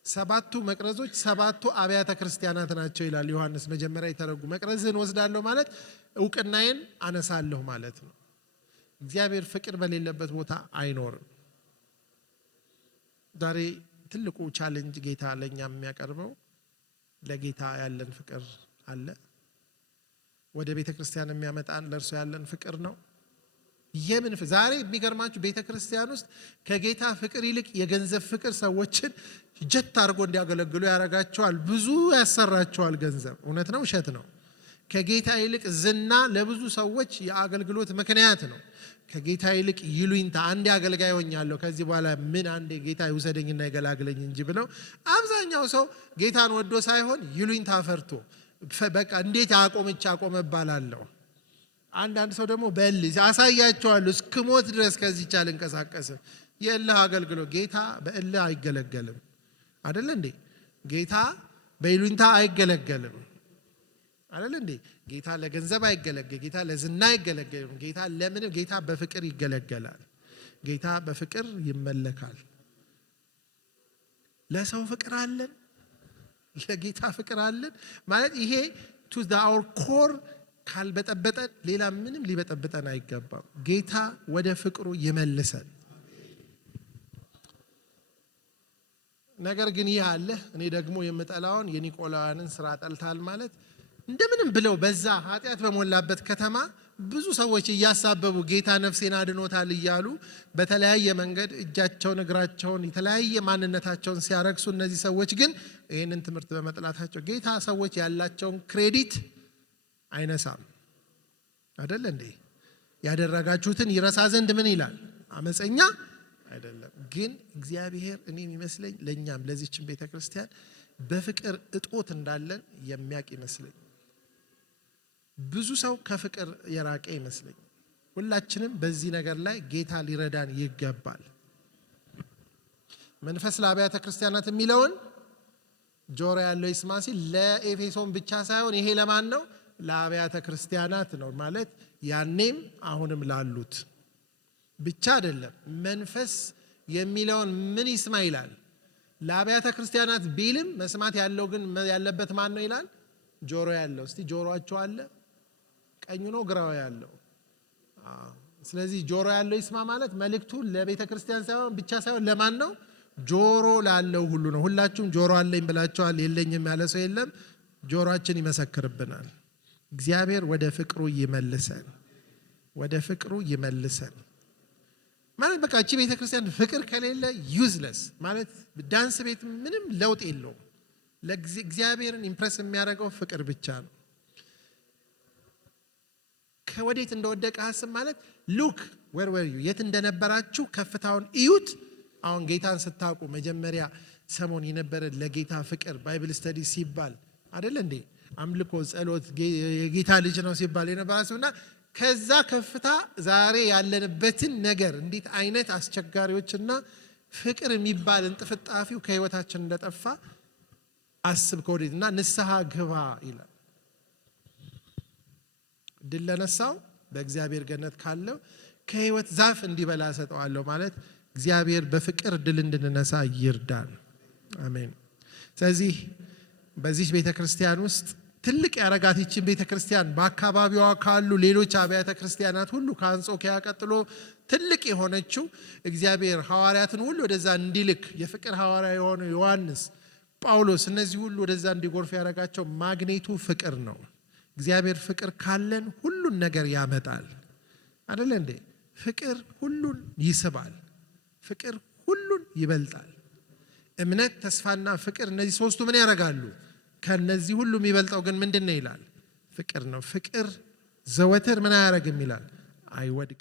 ሰባቱ መቅረዞች ሰባቱ አብያተ ክርስቲያናት ናቸው ይላል ዮሐንስ መጀመሪያ የተረጉ። መቅረዝን ወስዳለሁ ማለት እውቅናዬን አነሳለሁ ማለት ነው። እግዚአብሔር ፍቅር በሌለበት ቦታ አይኖርም። ዛሬ ትልቁ ቻሌንጅ ጌታ ለኛ የሚያቀርበው ለጌታ ያለን ፍቅር አለ? ወደ ቤተክርስቲያን የሚያመጣን ለእርሱ ያለን ፍቅር ነው? የምን ዛሬ የሚገርማችሁ ቤተክርስቲያን ውስጥ ከጌታ ፍቅር ይልቅ የገንዘብ ፍቅር ሰዎችን ጀት አድርጎ እንዲያገለግሉ ያረጋቸዋል። ብዙ ያሰራቸዋል ገንዘብ። እውነት ነው ውሸት ነው? ከጌታ ይልቅ ዝና ለብዙ ሰዎች የአገልግሎት ምክንያት ነው። ከጌታ ይልቅ ይሉኝታ፣ አንዴ አገልጋይ ሆኛለሁ ከዚህ በኋላ ምን አንዴ ጌታ ይውሰደኝና ይገላግለኝ እንጂ ብለው አብዛኛው ሰው ጌታን ወዶ ሳይሆን ይሉኝታ ፈርቶ በቃ እንዴት አቆመ እባላለሁ። አንዳንድ ሰው ደግሞ በእልህ አሳያቸዋለሁ እስክሞት ድረስ ከዚህ ቻል እንቀሳቀስ የእልህ አገልግሎት። ጌታ በእልህ አይገለገልም አይደል እንዴ? ጌታ በይሉኝታ አይገለገልም አይደል እንዴ? ጌታ ለገንዘብ አይገለገል፣ ጌታ ለዝና አይገለገልም። ጌታ ለምን? ጌታ በፍቅር ይገለገላል። ጌታ በፍቅር ይመለካል። ለሰው ፍቅር አለን፣ ለጌታ ፍቅር አለን ማለት ይሄ ቱ our core ካልበጠበጠን ሌላ ምንም ሊበጠብጠን አይገባም። ጌታ ወደ ፍቅሩ ይመልሰን። ነገር ግን ይህ አለ። እኔ ደግሞ የምጠላውን የኒቆላውያንን ስራ ጠልታል ማለት እንደምንም ብለው በዛ ኃጢአት በሞላበት ከተማ ብዙ ሰዎች እያሳበቡ ጌታ ነፍሴን አድኖታል እያሉ በተለያየ መንገድ እጃቸውን እግራቸውን የተለያየ ማንነታቸውን ሲያረክሱ፣ እነዚህ ሰዎች ግን ይህንን ትምህርት በመጥላታቸው ጌታ ሰዎች ያላቸውን ክሬዲት አይነሳም አይደል እንዴ? ያደረጋችሁትን ይረሳ ዘንድ ምን ይላል? አመፀኛ አይደለም። ግን እግዚአብሔር እኔ የሚመስለኝ ለኛም ለዚህችን ቤተክርስቲያን በፍቅር እጦት እንዳለን የሚያውቅ ይመስለኝ። ብዙ ሰው ከፍቅር የራቀ ይመስለኝ። ሁላችንም በዚህ ነገር ላይ ጌታ ሊረዳን ይገባል። መንፈስ ለአብያተ ክርስቲያናት የሚለውን ጆሮ ያለው ይስማ ሲል ለኤፌሶን ብቻ ሳይሆን ይሄ ለማን ነው? ለአብያተ ክርስቲያናት ነው ማለት ያኔም አሁንም ላሉት ብቻ አይደለም። መንፈስ የሚለውን ምን ይስማ ይላል? ለአብያተ ክርስቲያናት ቢልም መስማት ያለው ግን ያለበት ማን ነው ይላል? ጆሮ ያለው። እስቲ ጆሮአቸው አለ? ቀኙ ነው ግራው ያለው? ስለዚህ ጆሮ ያለው ይስማ ማለት መልእክቱ ለቤተ ክርስቲያን ሳይሆን ብቻ ሳይሆን ለማን ነው? ጆሮ ላለው ሁሉ ነው። ሁላችሁም ጆሮ አለኝ ብላችኋል። የለኝም ያለ ሰው የለም። ጆሮአችን ይመሰክርብናል። እግዚአብሔር ወደ ፍቅሩ ይመልሰን፣ ወደ ፍቅሩ ይመልሰን። ማለት በቃ እቺ ቤተክርስቲያን ፍቅር ከሌለ ዩዝለስ ማለት ዳንስ ቤት ምንም ለውጥ የለውም። ለእግዚአብሔርን ኢምፕረስ የሚያደርገው ፍቅር ብቻ ነው። ከወዴት እንደወደቀ ሐሳብ ማለት ሉክ ዌር ዌር ዩ የት እንደነበራችሁ ከፍታውን እዩት። አሁን ጌታን ስታውቁ መጀመሪያ ሰሞን የነበረ ለጌታ ፍቅር ባይብል ስተዲ ሲባል አይደል እንዴ አምልኮ ጸሎት የጌታ ልጅ ነው ሲባል የነበራችሁና ከዛ ከፍታ ዛሬ ያለንበትን ነገር እንዴት አይነት አስቸጋሪዎችና ፍቅር የሚባል እንጥፍጣፊው ከህይወታችን እንደጠፋ አስብ። ከወዴትና ንስሐ ግባ ይላል። ድል ለነሳው በእግዚአብሔር ገነት ካለው ከህይወት ዛፍ እንዲበላ ሰጠዋለሁ ማለት እግዚአብሔር በፍቅር ድል እንድንነሳ ይርዳን። አሜን። ስለዚህ በዚህ ቤተክርስቲያን ውስጥ ትልቅ ያረጋት ይችን ቤተክርስቲያን በአካባቢዋ ካሉ ሌሎች አብያተ ክርስቲያናት ሁሉ ከአንጾኪያ ቀጥሎ ትልቅ የሆነችው እግዚአብሔር ሐዋርያትን ሁሉ ወደዛ እንዲልክ የፍቅር ሐዋርያ የሆነው ዮሐንስ፣ ጳውሎስ እነዚህ ሁሉ ወደዛ እንዲጎርፍ ያረጋቸው ማግኔቱ ፍቅር ነው። እግዚአብሔር ፍቅር ካለን ሁሉን ነገር ያመጣል አይደል እንዴ? ፍቅር ሁሉን ይስባል። ፍቅር ሁሉን ይበልጣል። እምነት፣ ተስፋና ፍቅር እነዚህ ሶስቱ ምን ያረጋሉ? ከነዚህ ሁሉ የሚበልጠው ግን ምንድነው ይላል? ፍቅር ነው። ፍቅር ዘወትር ምን አያረግም ይላል? አይወድቅም።